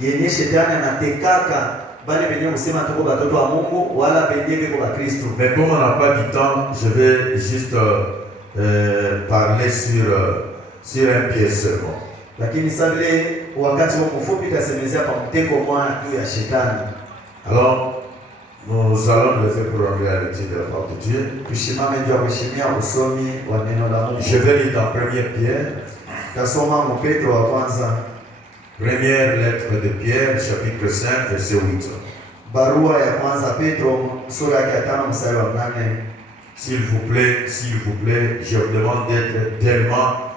yenye shetani anatekaka bali benye kusema tuko batoto wa Mungu wala benye beko ba Kristo. Mais comme on n'a pas du temps, je vais juste parler sur un pied seulement. Lakini sasa vile wakati wa mfupi tasemezea kwa mtego mwana juu ya shetani. Alors nous allons le faire pour rentrer à l'étude de la parole de Dieu. Tushimame ndio kushimia usomi wa neno la Mungu. Je vais lire dans 1 Pierre. Tasoma mu Petro wa kwanza. Première lettre de Pierre, chapitre 5, verset 8. Barua ya kwanza Petro sura ya 5 mstari wa 8. S'il vous plaît, je vous demande d'être tellement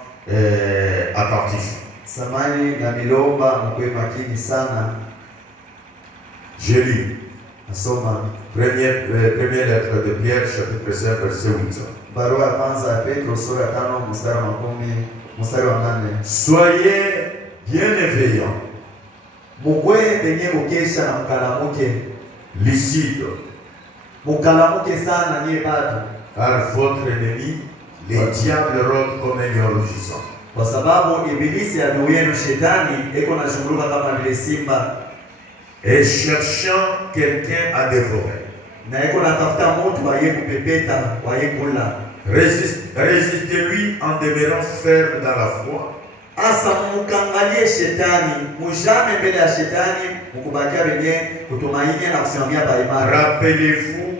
attentif. Samani na milomba mkwe makini sana. Je lis. Nasoma Première lettre de Pierre, chapitre 5, verset 8. Barua ya kwanza ya Petro sura ya 5 mstari wa 8. Soyez bien éveillants, mukwe benye kukesha na mkalamuke, lucide, mukalamuke sana nye batu, car votre ennemi, le diable, rôde comme un lion rugissant. Kwa sababu ibilisi adui yenu shetani eko na shunguruka kama vile simba, et cherchant quelqu'un à dévorer. Na eko na tafuta mtu waye kupepeta, waye kula. Résistez-lui en demeurant ferme dans la foi. Asa mukangalie shetani, mujame mbele ya shetani, mukubakia benye kutumaini na kusimamia pa imani. Rappelez-vous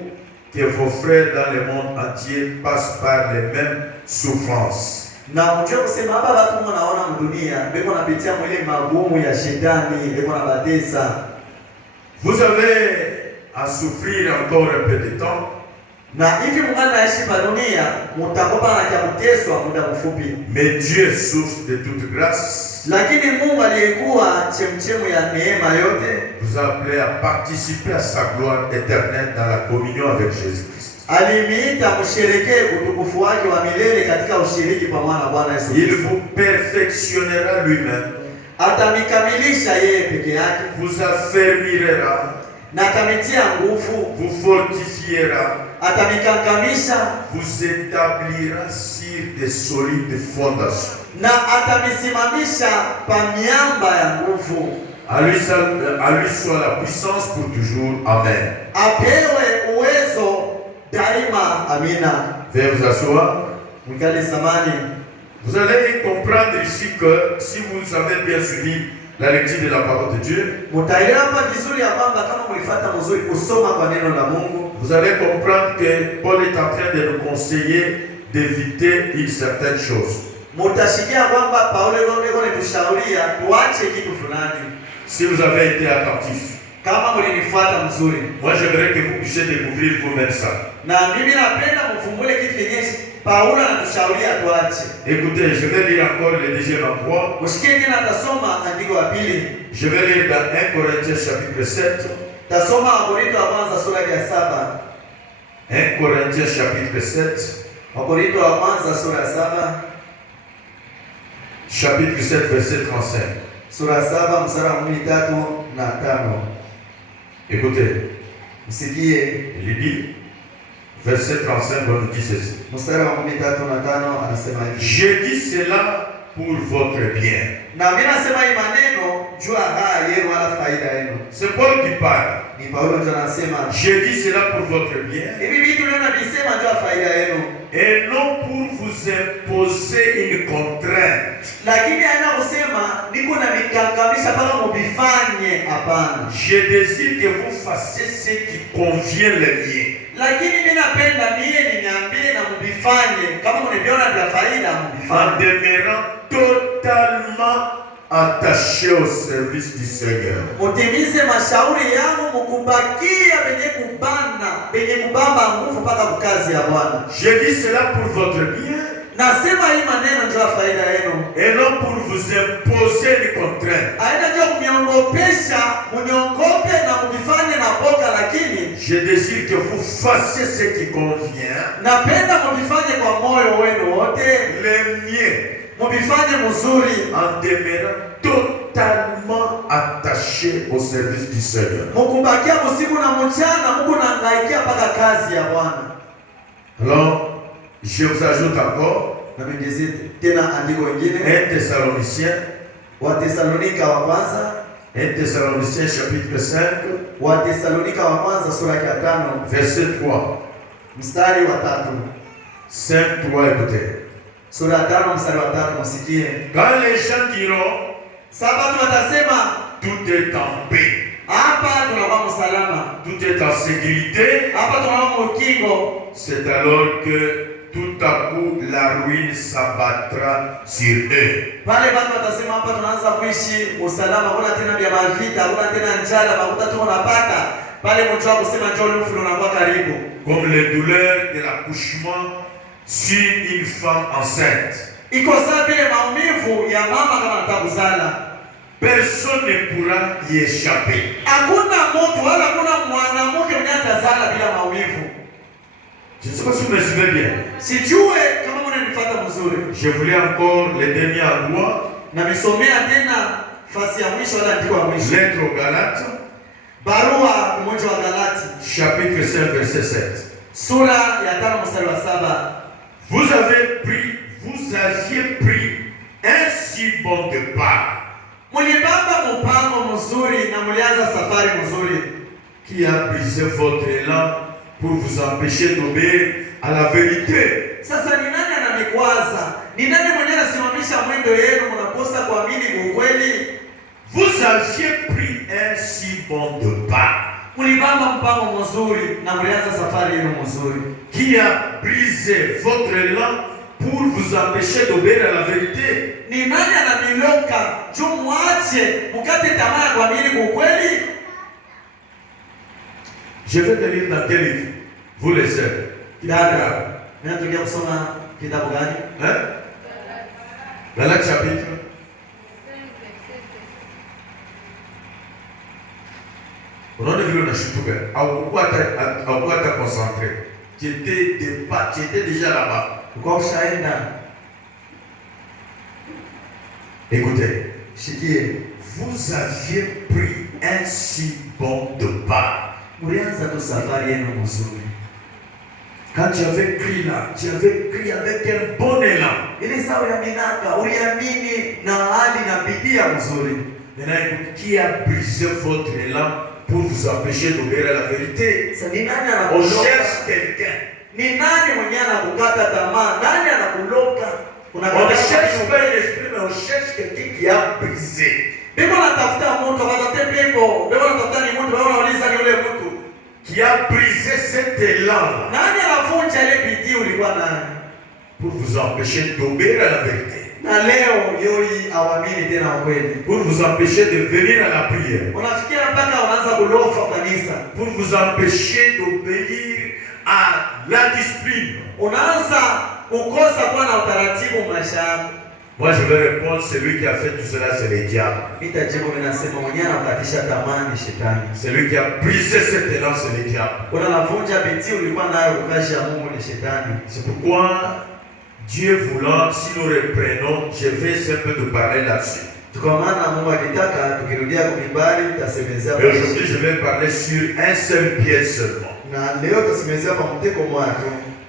que vos frères dans le monde entier passent par les mêmes souffrances. Na mjue kusema hapa watu mnaona mdunia beko napitia mwile magumu ya shetani, beko na batesa. Vous avez à souffrir encore un peu de temps. Na hivi mungana naishi pa dunia, mutakopa na kia kuteswa muda mfupi. Mais Dieu, source de toute grâce, lakini Mungu aliyekuwa chemchemu ya neema yote, vous a appelé à participer à sa gloire éternelle dans la communion avec Jésus-Christ. Alimiita msherekee utukufu wake wa milele katika ushiriki pamoja na Bwana Yesu Kristo. Il vous perfectionnera lui-même. Atamikamilisha yeye peke yake. Vous affermira. Na atamitia nguvu. Vous fortifiera. Atamikangamisha. Vous établira sur des solides fondations. Na atamisimamisha pa miamba ya nguvu. À lui soit la puissance pour toujours. Amen. Apewe uwezo daima. Amina. Veuillez vous asseoir. Mkali samani. Vous allez comprendre ici que si vous avez bien suivi la lecture de la parole de Dieu, vous allez comprendre que Paul est en train de nous conseiller d'éviter une certaine chose. Si vous avez été attentif, moi j'aimerais que vous puissiez découvrir vous-même ça. Écoutez, je vais lire encore le deuxième endroit. Je vais lire dans 1 Corinthiens chapitre 7. 1 Corinthiens chapitre 7. Chapitre 7 verset 35. Écoutez, il dit, verset 35, on nous dit ceci. Je dis cela pour votre bien. C'est Paul qui parle. Je dis cela pour votre bien. Et non pour vous imposer une contrainte. Je désire que vous fassiez ce qui convient le mieux. En demeurant totalement attaché au service du Seigneur. Je dis cela pour votre bien. Et non pour vous imposer une contrainte. Je désire que vous fassiez ce qui convient. Le mieux. En demeurant totalement attaché au service du Seigneur. Alors, je vous ajoute encore 1 Thessaloniciens 1 Thessaloniciens chapitre 5, Wathesalonika wa kwanza sura ya 5 verset 3. mstari wa 3. 5, 3, écoutez. Sura ya 5 mstari wa 3, msikie. Quand les gens diront, Sabato watasema tout est en paix, hapa tunakuwa msalama, tout est en sécurité, hapa tunakuwa mkingo, c'est alors que tout à coup la ruine s'abattra sur eux. pale watu watasema hapa tunaanza kuishi usalama, kuna tena vya mavita, kuna tena njala, makuta tu unapata pale, mtu wako kusema njoo lufu unakuwa karibu, Comme les douleurs de l'accouchement sur une femme enceinte. iko sawa vile maumivu ya mama kama anataka kuzala. Personne ne pourra y échapper. Hakuna mtu wala hakuna mwanamke mwenye atazala bila maumivu. Je ne sais pas si vous me suivez bien. Sijue kama mnanifuata mzuri. Je voulais encore les dernières lois. Na misomea tena fasi ya mwisho wala andiko ya mwisho. Lettre aux Galates, Barua mmoja wa Galati, chapitre 5, verset 7. sura ya 5 mstari wa 7. Vous aviez pris un si bon départ. Mulibaba mpango mzuri na mulianza safari mzuri. Qui a brisé votre élan pour vous empêcher d'obéir à la vérité. Sasa ni nani ananikwaza? Ni nani mwenye anasimamisha mwendo yenu mnakosa kuamini ukweli? Vous aviez pris un si bon départ. Mulibaba mpango mzuri na mulianza safari yenu mzuri. Qui a brisé votre élan pour vous empêcher d'obéir à la vérité. Ni nani anamiloka juu mwache mukate tamaa ya kuamini ukweli? Je vais te lire dans quel livre? Vous les sœurs. Dada, ninatokea kusoma kitabu gani? Galates chapitre. Unaona vile unashutuka. Haukuwa hata concentré. Tu étais déjà là-bas. Uko ushaenda. Écoutez. Shikie. Vous aviez pris un si bon départ. Mulianza tu safari yenu mzuri. Quand tu avais crié là, tu avais crié avec un bon élan. Ile sawa ya minaka, uliamini na hali na bidii ya mzuri. Maintenant, écoute, qui a brisé votre élan pour vous empêcher d'obéir à la vérité? Sasa ni nani On anakuloka? cherche quelqu'un. Ni nani mwenye anakukata tamaa? Nani anakuloka? On ne cherche pas un esprit, mais on cherche quelqu'un qui a brisé. Biko natafuta mtu, wakatafuta pepo. Biko natafuta ni mtu, wewe unauliza ni yule mtu. Qui a brisé cet élan Nani anavunja ile bidii ulikuwa nayo? pour vous empêcher d'obéir à la vérité. Na leo yoi awamini tena ukweli. Pour vous empêcher de venir à la prière. Unafikia mpaka unaanza kulofa kanisa. Pour vous empêcher d'obéir à la discipline. Unaanza kukosa kuwa na utaratibu maisha yako. Moi je vais répondre, celui qui a fait tout cela, c'est le diable. Nitajibu ninasema mwenyewe anakatisha tamaa ni shetani. Celui qui a brisé cet élan, c'est le diable. Unavunja bidii ulikuwa nayo kukashi ya Mungu ni shetani. C'est pourquoi Dieu voulant, si nous reprenons, je vais un peu de parler là-dessus. Kwa maana Mungu akitaka tukirudia kumbali tutasemezea. Mais aujourd'hui je vais parler sur un seul piège seulement. Na leo tutasemezea kwa mtego mmoja.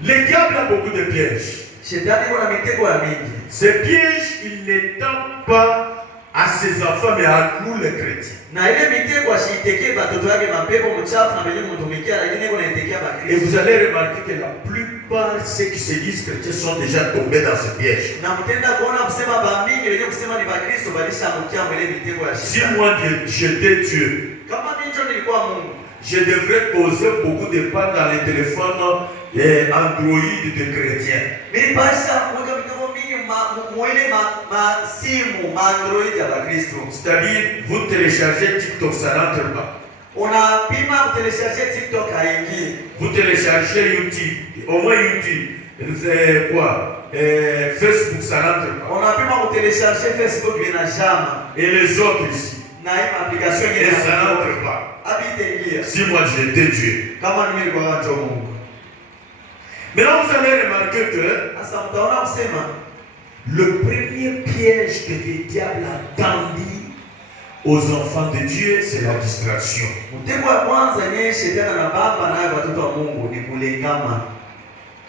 Le diable a beaucoup de pièges. Shetani kuna mitego ya mingi. Ces pièges, il ne tend pas à ses enfants, mais à nous les chrétiens. Na ile mitego ashitekee batoto yake mapepo mchafu na wenyewe mtumikia, lakini kuna itekea Et bakristo. vous allez remarquer que la plupart de ceux qui se disent chrétiens sont déjà tombés dans ce piège. Na mtenda kuona kusema bamingi wenyewe kusema ni bakristo balisha mkia mwele mitego ya Si shetani. moi j'étais Dieu, Kama mimi ndio nilikuwa Mungu, je devrais poser beaucoup de parts dans les téléphones Android de chrétiens. nilipasha kuweka mitego mingi mwele simu Android ya bakristo. C'est-à-dire, vous téléchargez TikTok, ça n'entre pas. Unapima kuteleshaje TikTok haingii. Vous téléchargez YouTube, au moins YouTube. Quoi Facebook, ça n'entre pas. Unapima kuteleshaje Facebook vinajama. Et les autres ici. Na hii application Et nyingine ça n'entre pas. habitaingia. Si moi j'étais Dieu. Kama mimi nilikuwa wacha Mungu. Maintenant, vous allez remarquer que Sasa mtaona kusema le premier piège que le diable a tendu aux enfants de Dieu, c'est la distraction. mtego wa kwanza yenyewe shetani na baba nayo watoto wa Mungu ni kulengama.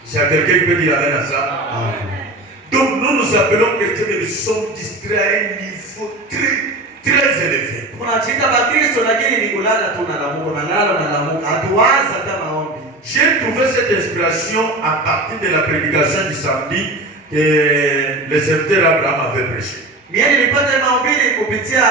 S'il y a quelqu'un qui peut dire amen à ça. Amen. Donc nous nous appelons chrétiens, mais nous sommes distraits à un niveau très, très élevé. Tunajiita Bakristo lakini ni kulala tu na lamuka, na lamuka. Hatuwaza hata maombi. J'ai trouvé cette inspiration à partir de la prédication du samedi que le serviteur Abraham avait prêché. Mimi nilipata mahubiri kupitia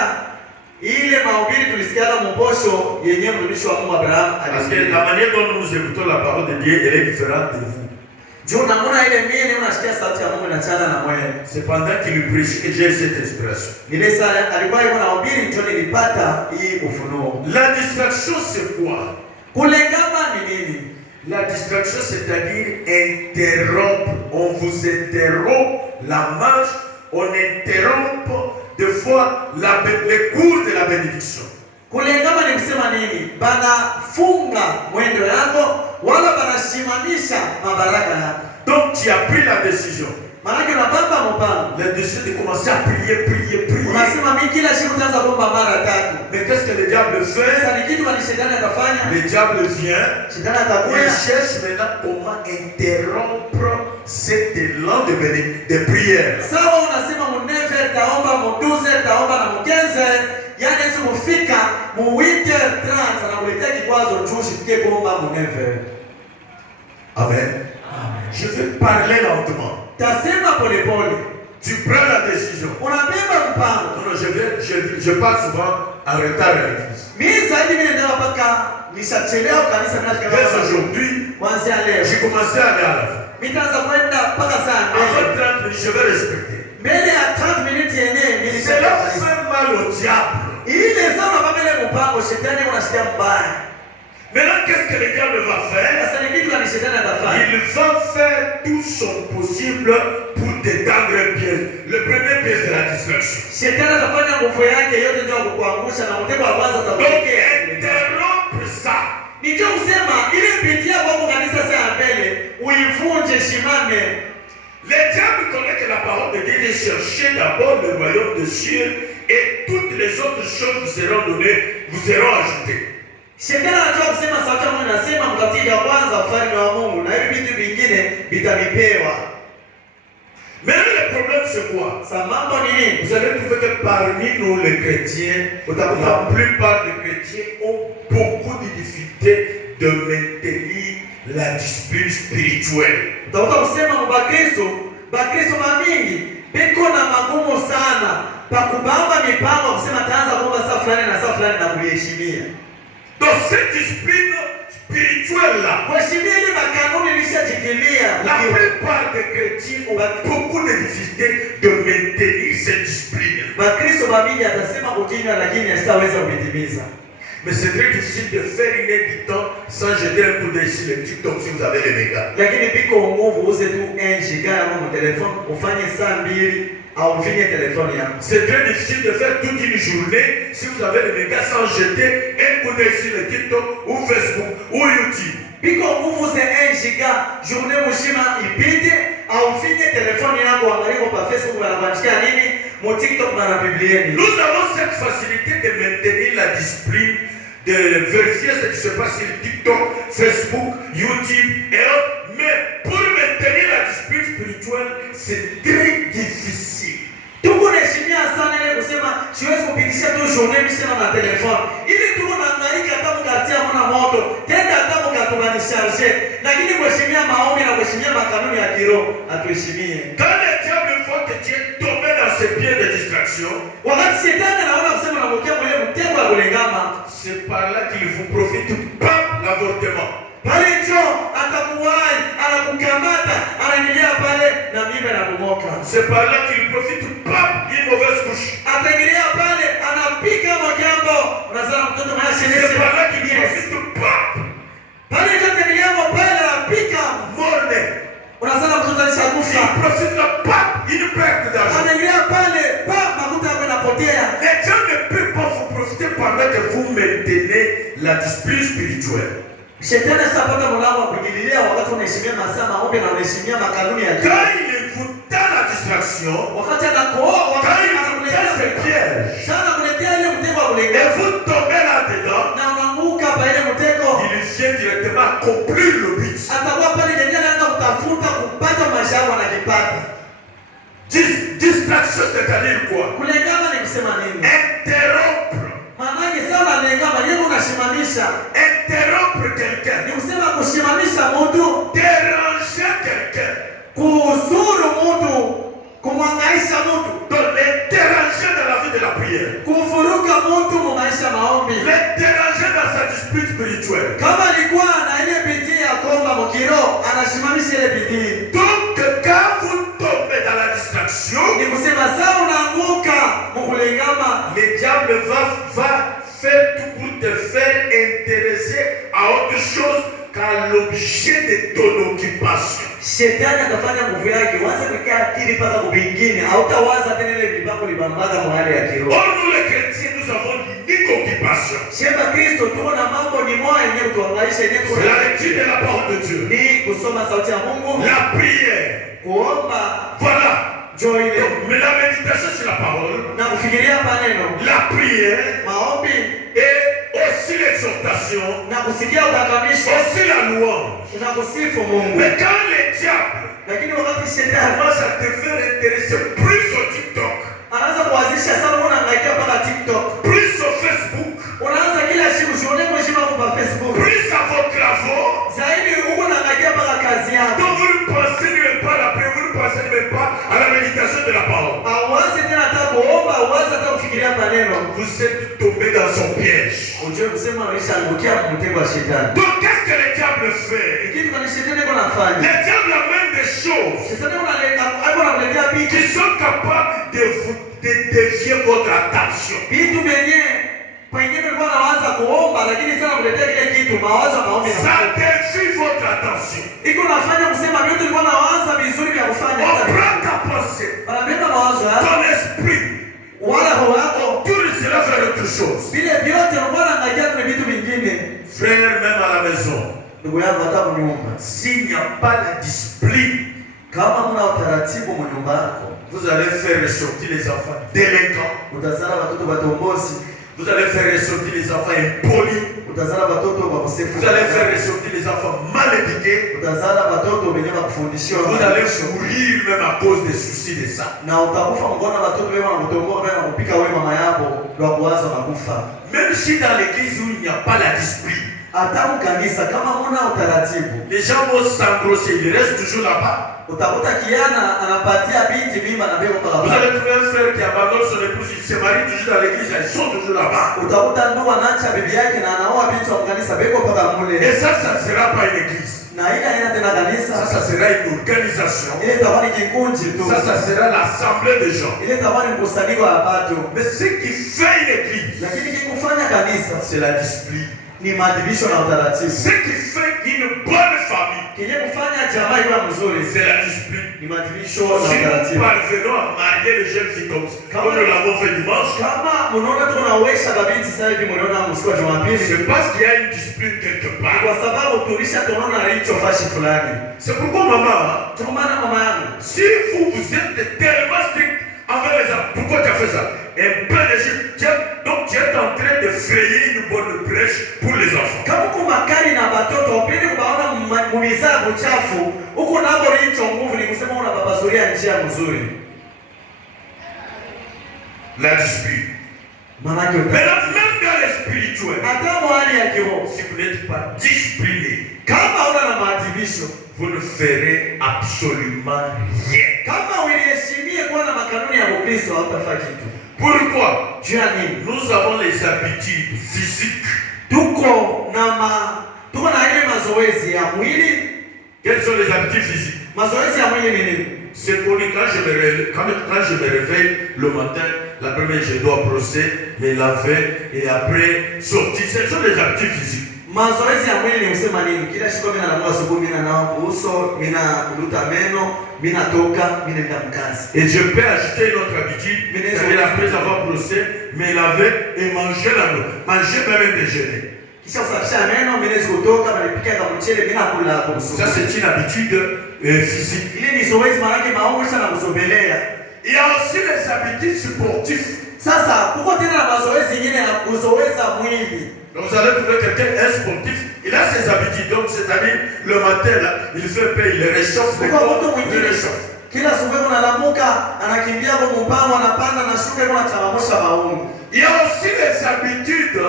ile mahubiri tulisikia mposho yenye mtumishi wa Mungu Abraham Parce que la manière dont nous écoutons la parole de Dieu elle est différente de vous. Naona ile mimi unasikia sauti ya Mungu inachana na moyo. C'est pendant qu'il lui prêchait que j'ai cette inspiration. Ile sala alikuwa anahubiri ndio nilipata hii ufunuo. La distraction c'est quoi? Kulengama ni nini? La distraction c'est-à-dire interrompre. On vous interrompt la marche, on interrompt des fois le cours de la bénédiction. Kulengama ni kusema nini? Banafunga mwendo yako wala banashimamisha mabaraka yako. Donc tu as pris la décision. Maana unapamba mpango. La décision de commencer à prier. Unasema mimi kila siku nitaanza kuomba mara tatu. Mais qu'est-ce que le diable fait? Sasa ni kitu gani shetani atafanya? Le diable vient, Shetani atakuja. il cherche maintenant comment interrompre cet élan de prière. Sawa unasema mu 9h taomba, mu 12h taomba na mu 15h, yani hizo kufika mu 8h30 na kuletea kikwazo juu usifikie kuomba mu 9h. Amen. Je vais parler lentement. Tasema polepole. Tu prends la décision. Unabeba mpango. Non, je parle souvent en retard à l'église. Mimi zaidi mimi ndio mpaka nishachelewa kanisa Dès aujourd'hui, kuanzia leo. j'ai commencé à aller à la fin. Nitaanza kwenda mpaka saa Après 2. 30 minutes, je vais respecter. Mbele ya 30 minutes yenyewe Cela fait mal au diable. ile sana babele mpango shetani unasikia mbaya. Maintenant, qu'est-ce que le diable va faire? Sasa ni kitu gani shetani atafanya? Il va faire tout son possible pour te tendre un piège. Le premier piège c'est la distraction. Shetani atafanya nguvu yake yote ndio kukuangusha na mtego wa kwanza Donc utakuwekea. interrompre ça. Ndio usema ile pitia kwa kanisa saa mbele uivunje shimame. Le diable connaît que la parole de Dieu est chercher d'abord le royaume de Dieu et toutes les autres choses vous seront données, vous seront ajoutées. Shetani anataka kusema sauti ya Mungu inasema mtafutie kwanza ufalme wa Mungu na hivi vitu vingine vitavipewa. Mais le problème c'est quoi? Sa mambo ni nini? Vous allez trouver que parmi nous les chrétiens, la plupart des chrétiens ont beaucoup de difficultés de maintenir la discipline spirituelle. Utakuta kusema Bakristo mingi beko na magumu sana pa kubamba mipango kusema taanza kuomba saa fulani na saa fulani na kuheshimia. Donc cette discipline spirituelle-là, Kuheshimia ile makanuni ilishajikilia. la plupart des chrétiens ont beaucoup de difficultés de maintenir cette discipline. Bakristo mingi atasema kukinywa lakini asitaweza kuitimiza. Mais c'est très difficile de faire une heure du temps sans jeter un coup d'œil sur le TikTok si vous avez les mégas. Lakini biko nguvu uze tu 1 giga ya mu telefone ufanye saa 2 au ufinye telefone yako. C'est très difficile de faire toute une journée si vous avez les mégas sans jeter un coup d'œil sur le TikTok ou Facebook ou YouTube. Biko nguvu uze 1 giga journée mzima ipite au ufinye telefone yako angalia kwa Facebook wanakuandikia nini, mu TikTok na Biblia ni. Nous avons cette facilité de maintenir la discipline, de vérifier ce qui se passe sur TikTok, Facebook, YouTube et autres. Mais pour maintenir la discipline spirituelle, c'est très difficile. Tuko naheshimia sana ile kusema siwezi kupitisha tu journée mzima na telefone. Ili tuko na hangaika hata mkatia mwana moto, tenda hata mkatuma charge. Lakini kuheshimia maombi na kuheshimia makanuni ya kiroho atuheshimie. Quand le diable voit que tu es tombé dans ce pied de distraction, Wakati shetani anaona kusema na mkia mwenye mtego wa kulengama, c'est par là qu'il vous profite, pam, l'avortement. pale njoo atakuwai, anakukamata, anaingilia pale na mimba inabomoka. C'est par là qu'il profite, pam, une mauvaise couche. Ataingilia pale, anapika magambo, unazaa mtoto mwana C'est shenese. par là qu'il profite, pam, Pale njoo ataingilia pale, anapika, morne. unazaa mtoto alishakufa. Il profite, pam, une perte d'argent. Anaingilia pale, pa makuta yako yanapotea. Les gens ne peuvent pas vous profiter pendant que vous maintenez la discipline spirituelle. Shetani asipata mlango wa kujililia wakati unaheshimia masaa maombi na unaheshimia makanuni ya Mungu. Quand il vous tend la distraction, Wakati anakoa, quand wakati il vous tend ce piège, sana kuletea ile mtego wa et kulengea vous tombez là-dedans, na unaanguka pa ile mtego, il vient directement accomplir le but. atakuwa pale jenye anaanza kutafuta kupata mashauri anakipata. Distraction, c'est-à-dire quoi? Kulengama ni kusema nini? Interrompre. kulingama yeye unasimamisha. Interrompre quelqu'un. Ni kusema kusimamisha mtu, Déranger quelqu'un. kuzuru mtu, kumwangaisha mtu. Donc les déranger dans la vie de la prière. Kuvuruga mtu mu maisha maombi. Les déranger dans sa dispute spirituelle. Kama alikuwa na ile bidii ya kuomba mkiro, anasimamisha ile bidii. Donc quand vous tombez dans la distraction, Ni kusema saa unaanguka mkulingama, le diable va faire tout pour te faire intéresser à autre chose qu'à l'objet de ton occupation. shetani atafanya nguvu yake, waza kukaa akili mpaka kubingine, hautawaza tena ile vibako libambaga mahali ya kiroho. Or nous les chrétiens, nous avons l'unique occupation. Shema Kristo tuko na mambo ni moja yenyewe kuangaisha yenyewe C'est la lecture de la parole de Dieu. ni kusoma sauti ya Mungu, La prière. kuomba Voilà. njoo ile Mais la méditation sur la parole, na kufikiria maneno, la prière maombi et aussi l'exhortation, na kusikia utakamisho aussi la louange. na kusifu Mungu. Mais quand les diables Lakini wakati shetani commencent à te faire intéresser plus au TikTok, anaanza kuanzisha sana, unaangalia mpaka TikTok, plus au Facebook, unaanza kila siku jione mheshima kwa Facebook, plus à vos travaux, zaidi huko unaangalia mpaka kazi yako. donc vous ne pensez même pas à la prière, vous ne pensez même pas à la méditation de la parole. Awazi tena hata kuomba, awazi hata kufikiria maneno. Vous êtes tombé dans son piège. Unajua kusema alishaangukia mtego wa shetani. Donc qu'est-ce que le diable fait? Kitu kwa shetani kwa nafanya. Le diable amène des choses Shetani analetea vitu qui sont capables de dévier votre attention. vitu vyenye pengine ulikuwa unaanza kuomba, lakini sasa unaletea kile kitu mawazo maombi. Ça dévie votre attention. Iko nafanya kusema vitu ulikuwa unaanza vizuri vya kufanya. On prend ta pensée, Anabeba mawazo yako ton esprit, wala roho yako, tout cela vers autre chose. vile vyote ulikuwa unaangalia kwenye vitu vingine. Frère, même à la maison, Ndugu yangu, hata kunyumba, s'il n'y a pas la discipline, kama mna utaratibu mu nyumba yako, vous allez faire ressortir les enfants délinquants. utazala watoto watombozi, Vous allez faire ressortir les enfants impolis. utazala watoto wakosefu, Vous allez faire ressortir les enfants mal éduqués. utazala watoto wenye kufundishwa, Vous allez mourir même à cause des soucis de ça. na utakufa mbona watoto wewe wanakutomboa wewe wanakupika wewe mama yako ndio kuanza kukufa. Même si dans l'église où il n'y a pas la discipline, Hata mkanisa kama muna utaratibu, les gens vont s'engrosser, ils restent toujours là-bas. utakuta kiana anapatia binti mimba na bego Vous baba. allez trouver un frère qui abandonne son épouse, il se marie toujours dans l'église, ils sont toujours là-bas. Utakuta ndugu anaacha bibi yake na anaoa binti wa kanisa bego mpaka mule. Et ça ne sera pas une église. Na ila ina tena kanisa. Ça sera une organisation. Ile itakuwa ni kikundi tu. Ça sera l'assemblée de gens. Ile itakuwa ni mkusanyiko wa watu. Mais ce qui fait une église, Lakini kikufanya kanisa c'est la discipline. ni maadibisho na utaratibu. Ce qui fait une bonne famille, Kile kufanya jamaa iwe mzuri c'est la discipline. ni maadibisho na Si nous utaratibu. parvenons à marier les jeunes filles comme nous l'avons fait dimanche, Kama mnaona tunawesha babinti sasa hivi mnaona msiku wa Jumapili, c'est parce qu'il y a une discipline quelque part. kwa sababu tulisha tunaona hicho fashi fulani. C'est pourquoi maman, Kwa maana mama yangu, si vous êtes tellement strict envers les enfants, pourquoi tu as fait ça? Un peu de jeu. Donc tu es en train de frayer une bonne brèche pour les enfants. kama uko makali na watoto upende kubaona mumizaa uchafu huko nako hicho nguvu ni kusema unababazuria njia nzuri. La discipline. Maana yake Maintenant, même dans le spirituel, hata mwali ya kiroho, si vous n'êtes pas discipliné, kama una na maadibisho, vous ne ferez absolument rien. kama uliheshimie kuwa na makanuni ya Kristo hautafanya kitu. Pourquoi? Juu ya nini? Nous avons les habitudes physiques. Tuko na ile mazoezi ya mwili. Quelles sont les habitudes physiques? Mazoezi ya mwili ni nini? C'est pour quand je me réveille le matin, la première je dois brosser, me laver et après sortir. Ce sont les habitudes physiques. Mazoezi ya mwili ni usema nini? Kila siku mimi naamka asubuhi, mimi nanawa uso, mimi nakuta meno, mimi natoka, mimi naenda mkazi. Et je peux ajouter une autre habitude, c'est-à-dire après avoir brossé, me laver et manger manger même un déjeuner. Kisha usafisha meno, mimi naweza kutoka na nipika kama mchele, mimi nakula hapo uso. Ça c'est une habitude physique. Ile ni zoezi maana yake maombi sana kusogelea. Il y a aussi les habitudes sportives. Sasa kuko tena na mazoezi nyingine ya kuzoeza mwili. Donc vous allez trouver quelqu'un, un sportif, il a ses habitudes. Donc c'est-à-dire le matin là, il fait paix, il réchauffe le corps, il réchauffe. Kila asubuhi unalamuka, anakimbia kwa mpango, anapanda na shuka kwa changamusha maungu. Il y a aussi les habitudes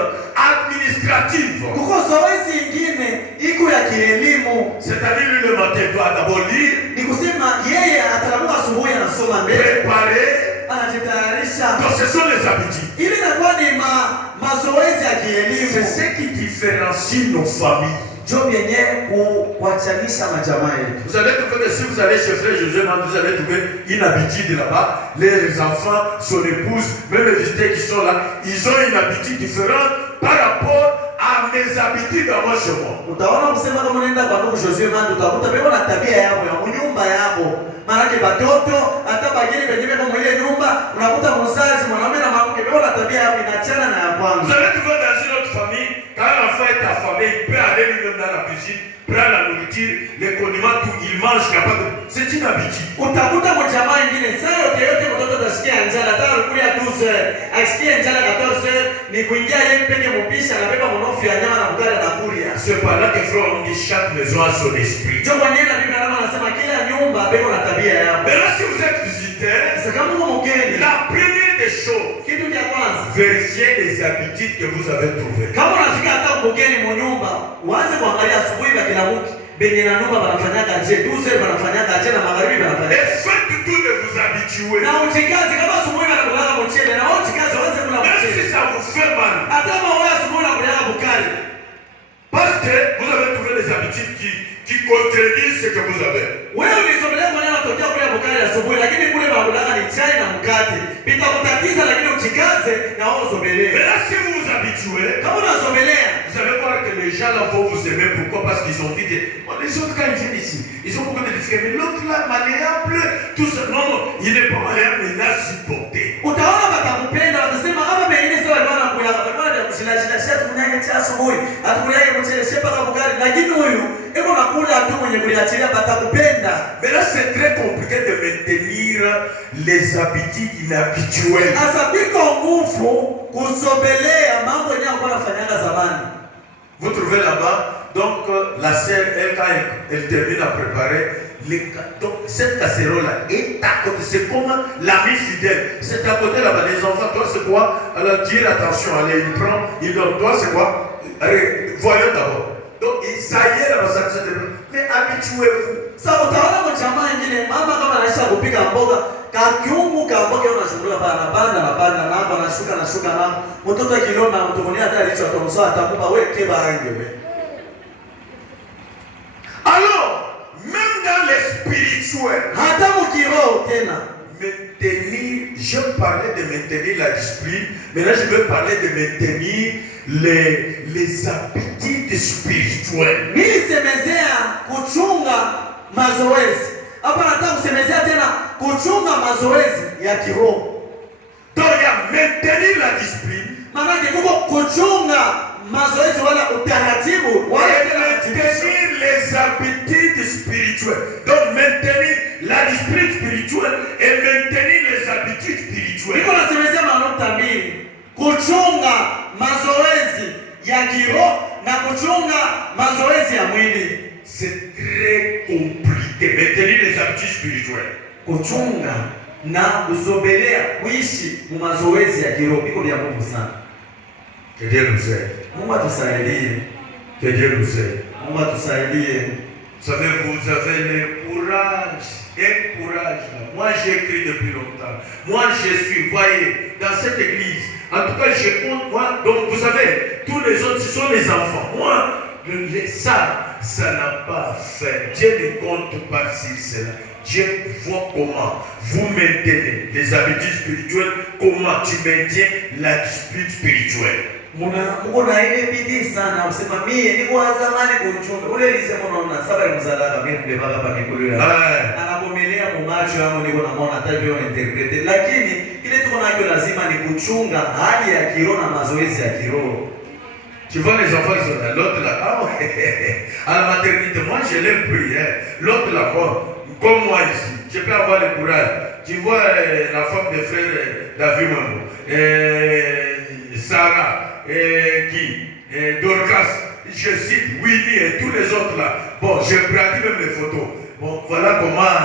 administrative. Kuko zoezi ingine iko ya kielimu. C'est-à-dire lui le matin doit d'abord lire. Ni kusema yeye atalamuka asubuhi anasoma mbele. Préparer. Anajitayarisha. Donc ce sont les habitudes. Ili inakuwa ni mazoezi ya kielimu. C'est ce qui différencie nos familles. Job yenyewe kuachanisha majamaa yetu. Vous allez trouver que si vous allez chez Frère José, vous allez trouver une habitude là-bas. Les enfants, son épouse, même les visiteurs qui sont là, ils ont une habitude différente par rapport à mes habitudes à moi chez moi. Utaona kusema kama unaenda kwa ndugu José Mandu utakuta beko na tabia yao ya nyumba yao. Maana batoto hata bagini benyewe kama ile nyumba unakuta mzazi mwanaume na mwanamke beko na tabia yao inachana na ya kwanza. Vous allez trouver dans une autre famille, quand l'enfant est affamé, il peut aller lui-même dans la cuisine, prendre la nourriture, les condiments, tout, il mange, il n'y a pas de... C'est une habitude. Utakuta mjamaa ingine saa yote mtoto atasikia njala hata alikulia 12 asikia njala 14 ni kuingia yeye peke mpisha na beba mnofu ya nyama na mkale na kulia. C'est par là que frère on dit chaque maison a son esprit. Ndio kwa nini Biblia inasema kila nyumba beko na tabia yao. Mais là si vous êtes visiteur, c'est comme mon mgeni. La première des choses, kitu cha kwanza, vérifiez les habitudes que vous avez trouvées. Kama unafika hata mgeni mu nyumba, uanze kuangalia asubuhi ba kila mtu benye na nyumba banafanyaka je, 12 banafanyaka je na magharibi banafanyaka. Et faites tout de vous habituer. Na utikazi kama asubuhi banakula mchele na utikazi waanze kula mchele. Même si ça vous fait mal. Hata kama wewe asubuhi unakula bukari. Parce que vous avez trouvé des habitudes qui contredisent ce que vous avez. Wewe ulisomelea maneno tokea kule bukari asubuhi lakini kule bakula ni chai na mkate. Bitakutatiza lakini utikaze na wewe usomelee. Mais là si vous vous habituez, kama unasomelea, vous allez voir que les gens là vont vous aimer. Pourquoi? Parce qu'ils ont dit bon, les autres quand ils viennent ici, ils ont beaucoup de difficultés. Mais l'autre là, malléable, tout ça. Non, non, il n'est pas malléable, mais il a supporté. Utaona batakupenda, watasema hapa pengine sio bwana kula bwana ya kushilashila shati mwenye cha asubuhi. Atakulia mchele shepa kwa bugari lakini huyu eko nakula tu mwenye kuliachilia batakupenda. Mais là c'est très compliqué de maintenir les habitudes inhabituelles. Asa biko nguvu kusobelea mambo yenyewe alikuwa anafanyanga zamani. Vous trouvez là-bas, donc la sœur, elle, quand elle termine à préparer, donc cette casserole-là est à côté. C'est comme l'ami fidèle. C'est à côté là-bas. Les enfants, toi c'est quoi? Alors dire attention, allez, il prend, il donne. Toi c'est quoi? Allez, voyons d'abord. Donc ça y est là-bas, ça se développe. Mais habituez-vous. Ça, utaona mchama ingine, mama kama anaisha kupika mboga, kakiungu ka mboga unashughulika pana na hapo anashuka na mtoto akiloma mtokonia hata alicho atomsoa atakupa wewe keba rangi wewe. Alors, même dans les spirituels, hata mkiroho tena, maintenir, je parlais de maintenir la discipline, maintenant je veux parler de maintenir les habitudes spirituelles. Nilisemezea kuchunga mazoezi. Hapa nataka kusemezea tena kuchunga mazoezi ya kiroho. Donc il y a maintenir la discipline. Maana kuko kuchunga mazoezi wala utaratibu wala maintenir les habitudes spirituelles. Donc maintenir la discipline spirituelle et maintenir les habitudes spirituelles. Niko nasemezea maneno mbili. Kuchunga mazoezi ya kiroho na kuchunga mazoezi ya mwili. C'est très compliqué. Maintenir les habitudes spirituelles. Kuchunga na kuzogelea kuishi mu mazoezi ya kiroho iko vya nguvu sana. Que Dieu nous aide. Mungu atusaidie. Que Dieu nous aide. Mungu atusaidie. Vous savez, vous avez le courage. Un courage là. Moi j'ai écrit depuis longtemps. Moi je suis, voyez, dans cette église. En tout cas, je compte, moi. Donc vous savez, tous les autres, ce sont les enfants. Moi, ça n'a pas fait. Dieu ne compte pas sur cela. Dieu voit comment vous maintenez les habitudes spirituelles, comment tu maintiens la discipline spirituelle. Muna ile bidii sana usema mimi niko zamani kuchunga. Ule lisema unaona saba mzalaka mimi mbeba hapa nikulia. Anabomelea mumacho yangu niko naona hata hivyo interprete. Lakini ile tuko nayo lazima ni kuchunga hali ya kiroho na mazoezi ya kiroho. Tu vois les enfants qui sont là, l'autre là, ah ouais, à la maternité, moi je l'ai pris, hein. L'autre là, bon, comme moi ici, je peux avoir le courage. Tu vois la femme de frère David Mambo, Sarah, Dorcas, je cite Winnie et tous les autres là. Bon, j'ai pris même les photos. bon, voilà comment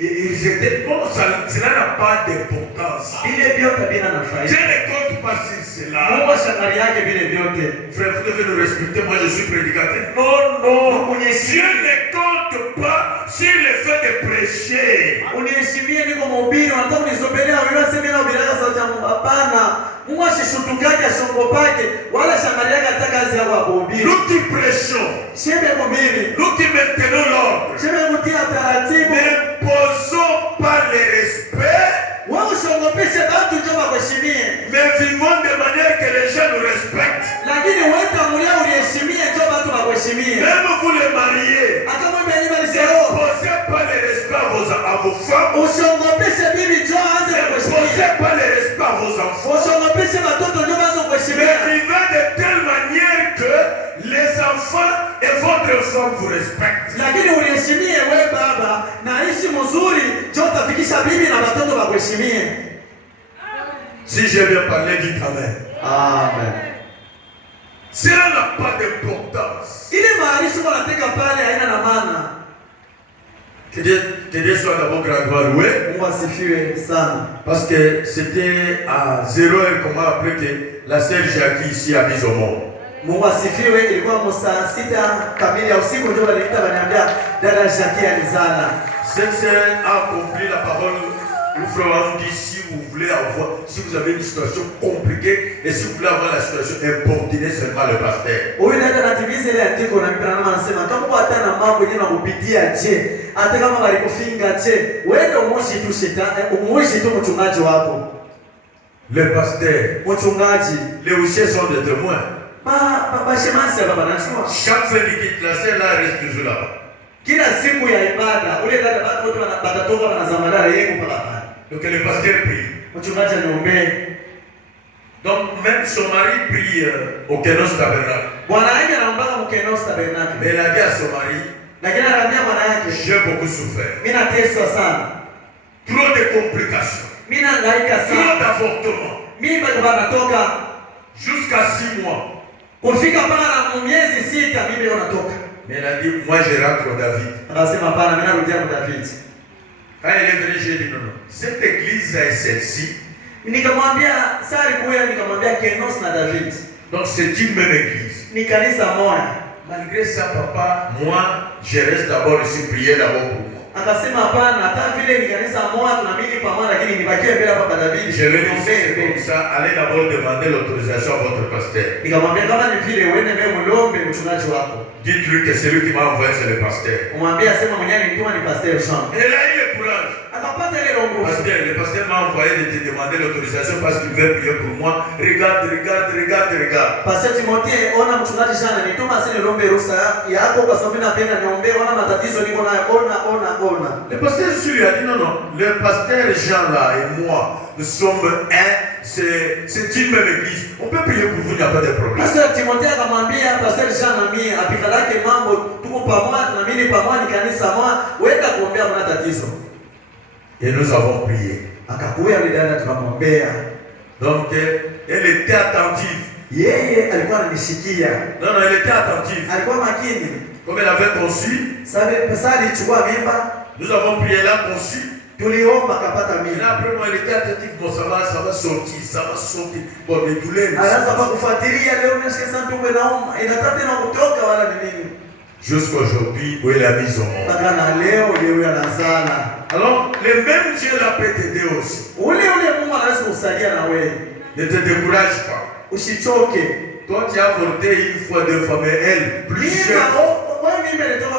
ils étaient. Bon, cela n'a pas d'importance. Je ne compte pas sur cela. Frère, vous devez nous respecter. Moi, je suis prédicateur. Non. Dieu ne compte pas sur le fait de prêcher. Nous qui prêchons, nous qui maintenons l'ordre, n'imposons pas le respect, mais vivons de manière que les gens nous respectent. Même vous les mariés, n'imposez pas le respect à vos femmes, n'imposez pas le respect à vos enfants, mais vivez de telle manière que les enfants et votre femme vous respectent. Si j'ai bien parlé, dites Amen. Amen. Cela n'a pas d'importance. Que Dieu soit d'abord grandement loué. Parce que c'était à 0h qu'on m'a appelé que la sœur Jackie ici a mis au monde. Mungu asifiwe. Ilikuwa saa 6 kamili ya usiku ndio waliniita waniambia dada Jackie alizala. Cette sœur a accompli la parole. Le frère dit si vous voulez avoir, si vous avez une situation compliquée et si vous voulez avoir la situation, importunez seulement le pasteur. Huyu dada anatimiza ile andiko na Biblia anasema kama hata na mambo yenyewe unakupitia je, hata kama walikufinga je, wewe umuishi tu shetani, umuishi tu mchungaji wako. Le pasteur, mchungaji, les huissiers sont des témoins. Chaque fois qu'il quitte la scène, là, il reste toujours là-bas. Kila siku ya ibada ule dada watu wote wanatoka wanazamana yeye mpaka. Donc le pasteur prie. Mchungaji aniombee. Donc même son mari prie au Kenos Tabernacle. Bwana yake anaomba mu Kenos Tabernacle. Mais il a dit à son mari, lakini anaambia bwana yake, j'ai beaucoup souffert. Mimi nateswa sana. Trop de complications. Mimi nahangaika sana. Trop d'avortements. Mimi bado natoka jusqu'à 6 mois. Kufika pala na miezi 6 mimi natoka. Mais il a dit, moi je rentre au David. Akasema hapana, mimi narudia kwa David. Quand il est venu, j'ai dit non. Cette église est celle-ci. Nikamwambia sari kuya, nikamwambia Kenos na David. Donc c'est une même église. Ni kanisa moja. Malgré ça, papa, moi, je reste d'abord ici, prier d'abord pour moi. Akasema hapana, hata vile ni kanisa moja tunaamini pamoja, lakini nibakie mbele hapa David. Je vais dire comme ça, allez d'abord demander l'autorisation à votre pasteur. Nikamwambia kama ni vile uende mbele mulombe mchungaji wako. Dites-lui que celui qui m'a envoyé c'est le pasteur. Umwambia sema mwenyewe nilituma ni pasteur Jean. Et là il est courage. Akapata ile nguvu. Le pasteur m'a envoyé de te demander l'autorisation parce qu'il veut prier pour moi. Regarde. Pasteur Timothée, ona mchungaji Jean nituma sasa niombe ruhusa yako kwa sababu napenda niombe, ona matatizo niko nayo, ona. Le pasteur lui a dit non. Le pasteur Jean là et moi, nous sommes un. C'est une même église. On peut prier pour vous, il n'y a pas de problème. Pasteur Timothée akamwambia Pasteur Jean na mimi apikalake mambo tuko pamoja, tunaamini pamoja, ni kanisa moja, wenda kuombea mna tatizo. Et nous avons prié. Akakuya ile dada tukamwombea. Donc elle était attentive. Yeye alikuwa ananishikia. Non, elle était attentive. Alikuwa makini. Comme elle avait conçu. Sasa alichukua mimba. Nous avons prié, elle a conçu. Tuliomba kapata mimba. Et après moi elle était attentive, bon ça va sortir. Bon les douleurs. Anaanza kwa kufuatilia leo nasikia sana tumbo inauma. Inataka tena kutoka wala ni nini? Jusqu'aujourd'hui où elle a mis au monde. Mpaka na leo anazala. Alors le même Dieu l'a peut t'aider aussi. Ule Mungu anaweza kusaidia na wewe. Ne te décourage pas. Usichoke. Toi tu as avorté une fois, 2 fois, mais elle plusieurs. Mimi nilitoka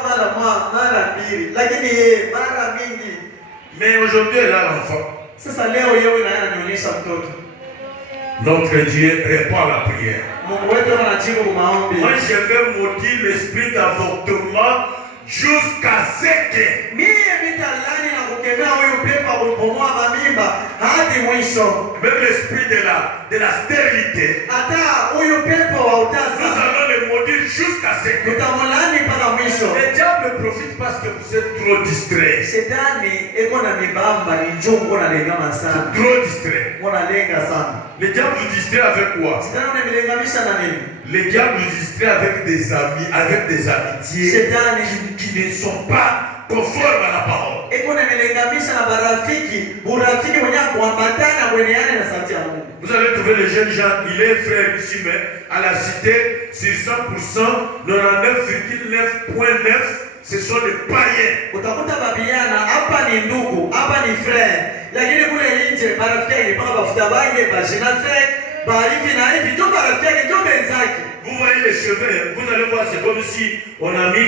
mara mbili, lakini yeye mara mingi. Mais aujourd'hui elle a l'enfant. Sasa leo yeye ananionyesha mtoto. Notre Dieu répond à la prière. Mungu wetu anajibu maombi. Moi je vais maudire l'esprit d'avortement jusqu'à ce que mimi nitalani na kukemea huyu pepo kubomoa mamimba hadi mwisho. Même l'esprit de la stérilité. Hata huyu pepo wa utasa. Nous allons le maudire jusqu'à ce que tutamlani mpaka mwisho. Le diable profite parce que vous êtes trop distrait. Shetani eko na mibamba ni njoo na lenga sana. Trop distrait. Ona lenga sana. Le diable vous distrait avec quoi? Shetani anamlengamisha na nini? Le diable vous distrait avec des amis, avec des amitiés qui ne sont pas conforme à la parole. eko nemelengamisha na barafiki burafiki mwenye kuambatana mweneane na sauti ya Mungu. Vous allez trouver le jeune Jean, il est frère ici, mais à la cité, sur 100%, 99,9,9, ce sont des païens. Utakuta babiana hapa ni ndugu, hapa ni frère. Lakini kule nje marafiki yake mpaka bafuta bange, bajina fake, ba hivi na hivi ndio marafiki yake ndio benzake. Vous voyez les cheveux, vous allez voir, c'est comme si on a mis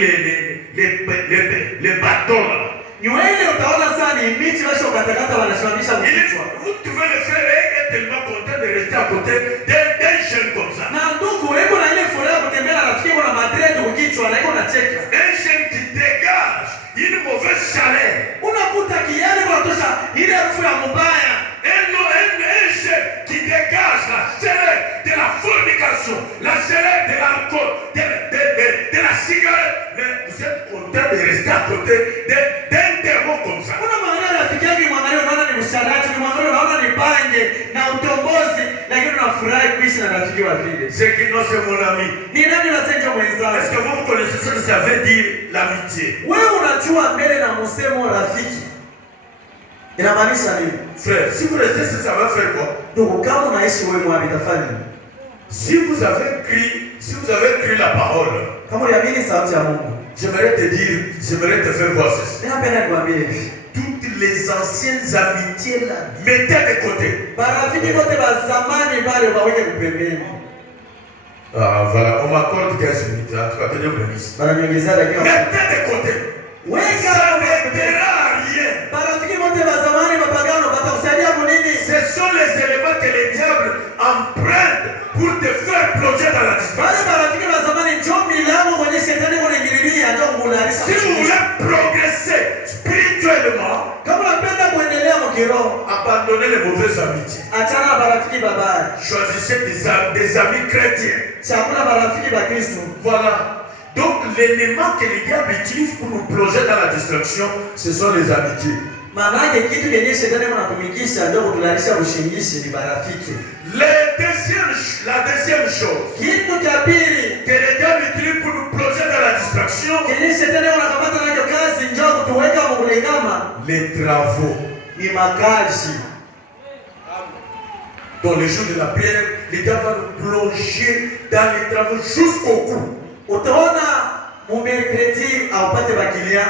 les bâtons là. Nywele utaona sana ni miti washo katakata wanashamisha mkichwa. Vous trouvez le frère est tellement content de rester à côté d'un jeune comme ça. Na ndugu eko na ile furaha kutembea na rafiki na madredo mkichwa na eko na cheka. Un jeune qui dégage une mauvaise chaleur. Unakuta kiale kunatosha ile harufu ya mbaya. Un jeune qui dégage la chaleur de la fornication, la chaleur de l'alcool, de la cigarette. Mais vous êtes content de rester à côté d'un démon comme ça. Kuna maana rafiki yake mwangalie unaona ni msharati, ni mwangalie unaona ni pange na utombozi, lakini unafurahi kuishi na rafiki wa vile. C'est qui non, c'est mon ami. Ni nani unasema mwenzako? Est-ce que vous connaissez ce que ça veut dire l'amitié? Wewe unajua mbele na msemo rafiki inamaanisha nini? Frère, si vous restez, ça va faire quoi? Donc kama unaishi wewe mwa bitafanya. Si vous avez cru la parole, Kama uliamini sauti ya Mungu, j'aimerais te faire voir ceci. ninapenda kuambia hivi. Toutes les anciennes amitiés là, mettez de côté. Barafiki wote wa zamani bale waweke kupembeni. Ah voilà, on m'accorde 15 minutes, hein, tu vas tenir le ministre. Bananyongeza dakika. Mettez de côté. Weka Ça n'aidera à rien. barafiki wote wa zamani mapagano batakusaidia kunini? Ce sont les éléments que les diables empruntent pour te faire plonger dans la Wale dispersion. barafiki wa zamani ndio milango kwenye shetani kuingililia ndio kularisha. Si vous voulez progresser spirituellement, Kama unapenda kuendelea mkiroho, abandonnez les mauvaises amitiés. achana na barafiki babaya. Choisissez des amis chrétiens. Chakula barafiki ba Kristo. Voilà. Donc l'élément que les diables utilisent pour nous plonger dans la destruction, ce sont les amitiés. Maana yake kitu kenye shetani anatumikisha ndio kutularisha ushingishi ni barafiki. La deuxième chose Kitu cha pili que les diables utilisent pour nous plonger dans la distraction, kenye shetani anakamata nacho kazi ndio kutuweka mkulengama les travaux. ni makazi. Dans les jours de la prière, les diables vont nous plonger dans les travaux jusqu'au cou. Utaona mumerkreti aupate bakilia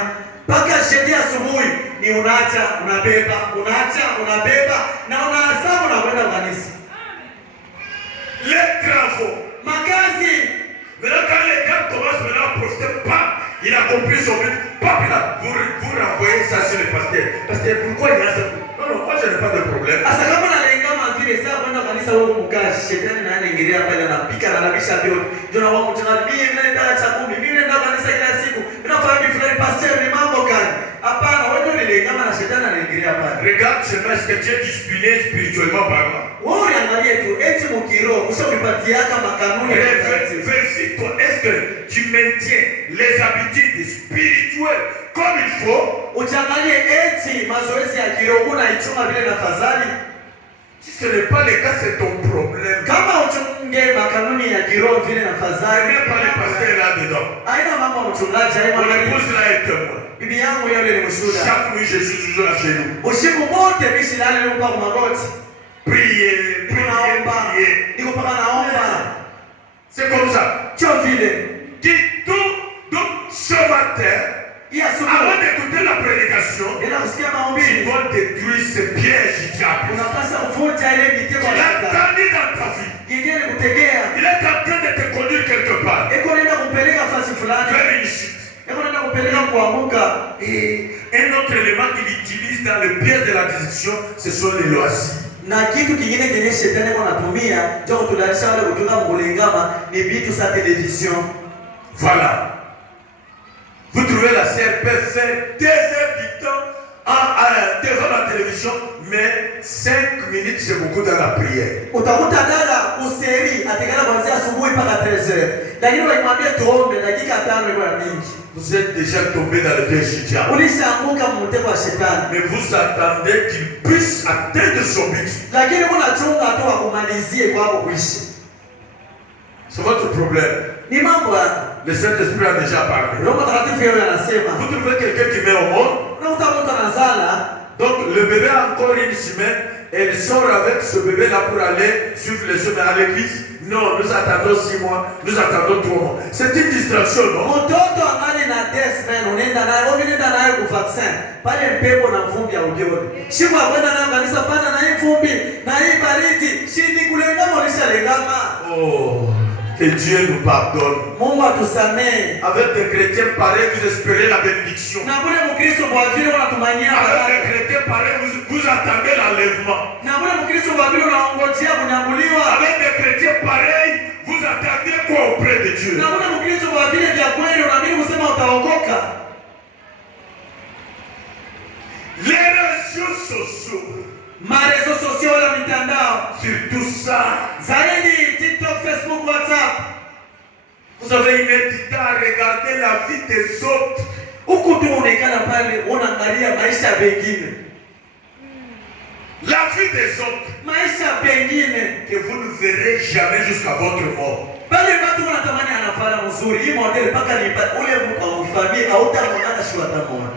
mpaka shedia asubuhi ni unaacha unabeba na unahesabu na kwenda kanisa. Les travaux. Makazi. Maintenant, quand les diables commencent maintenant à profiter, il a compris son but. Vous renvoyez ça sur le pasteur. Pasteur, pourquoi il y a ça? Non, moi je n'ai pas de problème. Asa kama nalengama vile saa kwenda kanisa wewe mkazi shetani na anaingilia pale anapika na anabisha vyote. Ndio na wao mchana mimi naenda cha kumi, mimi naenda kanisa kila siku. Ninafahamu fulani pastor ni mambo gani? Hapana, wewe ndio nilengama na shetani anaingilia pale. Regarde seulement est-ce que tu es discipliné spirituellement parlant. Wewe unaangalia tu eti mkiro ushakupatia kama kanuni. Vérifie-toi, est-ce que tu maintiens les habitudes spirituelles comme il faut? Ujangalie eti mazoezi ya kiroho unaichuma vile na fadhali. Si ce n'est pas le cas, c'est ton problème. Kama uchunge makanuni ya kiroho vile na fadhali. Il n'y a pas de pasteur là-dedans. Aina mama mchungaji, aina Mon mama. épouse là est témoin. Bibi yangu yule ni mshuhuda. Chaque nuit, je suis toujours à genoux. Usiku wote mimi silali kwa magoti. Prier. Niko paka naomba. C'est comme ça. Sio vile. Donc ce matin, avant d'écouter la prédication, tu dois détruire ce piège diable. Il a tendu dans ta vie. Il est en train de te conduire quelque part vers une chute. Et un autre élément qu'il utilise dans le piège de la décision, ce sont les loisirs. Na kitu kingine kenye shetani anatumia ndio kutularisha wale kutoka mkulingama ni vitu za television. Voilà. Vous trouvez la sœur peut faire des heures du temps devant la télévision, mais 5 minutes c'est beaucoup dans la prière. Utakuta dada kuseri atakana kuanzia asubuhi mpaka 13h. Lakini wakimwambia tuombe dakika 5 iko mingi. Vous êtes déjà tombé dans le piège du diable. Ulishaanguka mtego wa shetani. Mais vous attendez qu'il puisse atteindre son but. Lakini unachunga tu akumalizie kwako kuishi. C'est votre problème. Ni mambo haya. Le Saint-Esprit a déjà parlé. Roho Mtakatifu yeye anasema. Vous trouvez quelqu'un qui met au monde. Unakuta mtu anazala. Donc le bébé a encore une semaine. Elle sort avec ce bébé-là pour aller suivre les chemins à l'église. Non, nous attendons 6 mois, nous attendons 3 mois. C'est une distraction, non? Mtoto angali na test man, unaenda naye ku vaccin. Pale mpepo na mvumbi aujioni. Shimo kwenda nayo kanisa pana na hii vumbi, na hii baridi, shini kulenga molisha lengama. Oh, que Dieu nous pardonne. Mungu atusamee. Avec des chrétiens pareils, vous espérez la bénédiction. Na kule Mkristo kwa vile unatumania. Avec des chrétiens pareils, vous attendez l'enlèvement. Na kule Mkristo kwa vile unaongojea kunyakuliwa. Avec des chrétiens pareils, vous attendez quoi auprès de Dieu? Na kule Mkristo kwa vile vya kweli unaamini kusema utaokoka. Les réseaux sociaux. Marezo sociaux wala mitandao. Surtout ça. Zaidi TikTok, Facebook, WhatsApp. Vous avez une étude à regarder la vie des autres. Huku tu unaikana pale unaangalia maisha mengine. La vie des autres. Maisha mengine Que vous ne verrez jamais jusqu'à votre mort. Pale watu wanatamani anafanya mzuri. Hii model mpaka ni ule mkafamia au utaona shua tamona.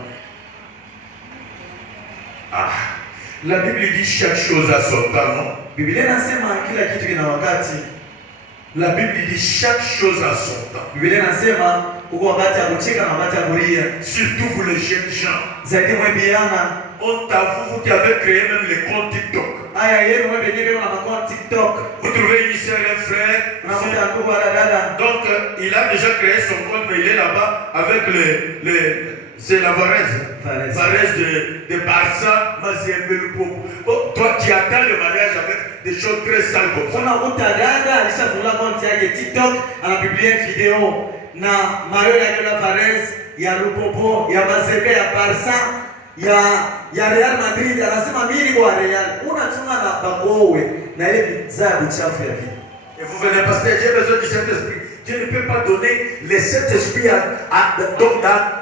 Ah, la Bible dit chaque chose à son temps, non? Biblia inasema kila kitu kina wakati. La Bible dit chaque chose à son temps. Biblia inasema uko wakati ya kucheka na wakati ya kulia. Surtout vous les jeunes gens. Zaidi mwebiana. On t'avoue, vous qui avez créé même les comptes TikTok. Aya yenu wewe benyewe una compte TikTok. Vous trouvez une sœur, un frère. Donc il a déjà créé son compte, mais il est là-bas avec c'est la Varese. Varese de Barça, oh, toi qui attends le mariage avec des choses très sales comme ça. On a dada alishafungua account yake TikTok, anapublia video na mayo yake la Varese, ya Lupopo, ya Mazembe, ya Barça, ya Real Madrid. Anasema mimi kwa Real. Unachunga na bakowe na ile za uchafu ya vida. Et vous venez pasteur, j'ai besoin du Saint-Esprit. Dieu ne peut pas donner le Saint-Esprit dans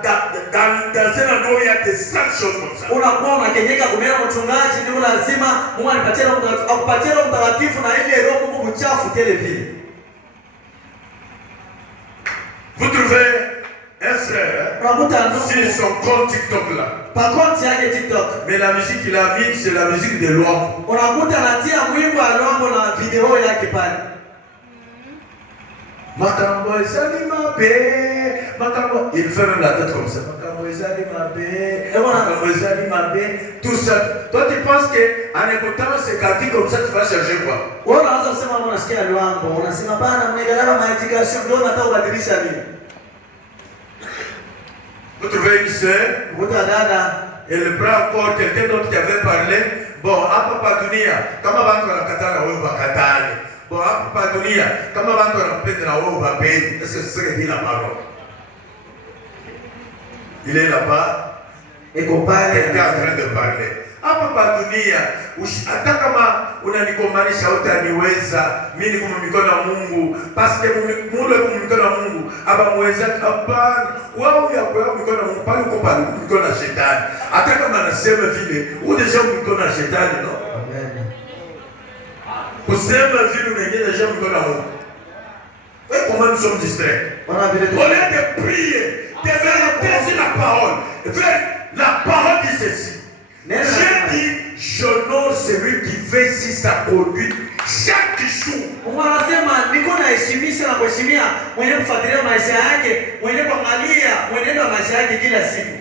un endroit où il y a des sales choses comme ça. Unakuwa unakenyeka kumera mchungaji ni lazima Mungu anipatie Roho Mtakatifu na ile roho Mungu mchafu tele vile. Vous trouvez un frère sur son compte TikTok là. Par contre, il y a des TikTok. Mais la musique qu'il a mis, c'est la musique de l'homme. On a goûté à la tia mwimbo à l'homme dans la vidéo il y a qui parle. Makambo ezali mabe, makambo. Il fait même la tête comme ça. Makambo ezali mabe, makambo ezali mabe. Tout ça. Toi tu penses que en écoutant ces cantiques comme ça tu vas chercher quoi? Wewe unaanza kusema mbona nasikia lwango, unasema bana mnegalala ma education ndio nataka kubadilisha nini? Vous trouvez une sœur, elle prend encore quelqu'un d'autre qui avait parlé. Bon, à Papa Dunia, comme avant qu'on a katana ou bakatane. Bon, à Papa Dunia, comme avant qu'on a peut-être la ou babé. Est-ce que c'est ce que dit la parole? Il est là-bas. Et qu'on parle, quelqu'un est en train de parler. À Papa Dunia, hata kama unanikomanisha utaniweza mimi kwa mikono ya Mungu paske mule kwa mikono ya Mungu abamweza hapana wao ya kwa mikono ya Mungu pale kwa pale mikono ya shetani hata kama anasema vile udeja mikono ya shetani no amen kusema vile unaingia deja mikono ya Mungu et comment nous sommes distraits on a de prier de vérité sur la parole la parole dit ceci. J'ai dit, j'honore celui qui fait si sa conduite chaque jour. Unasema niko naheshimisha na kuheshimia mwenye kufuatilia maisha yake, mwenye kuangalia mwenendo wa maisha yake kila siku.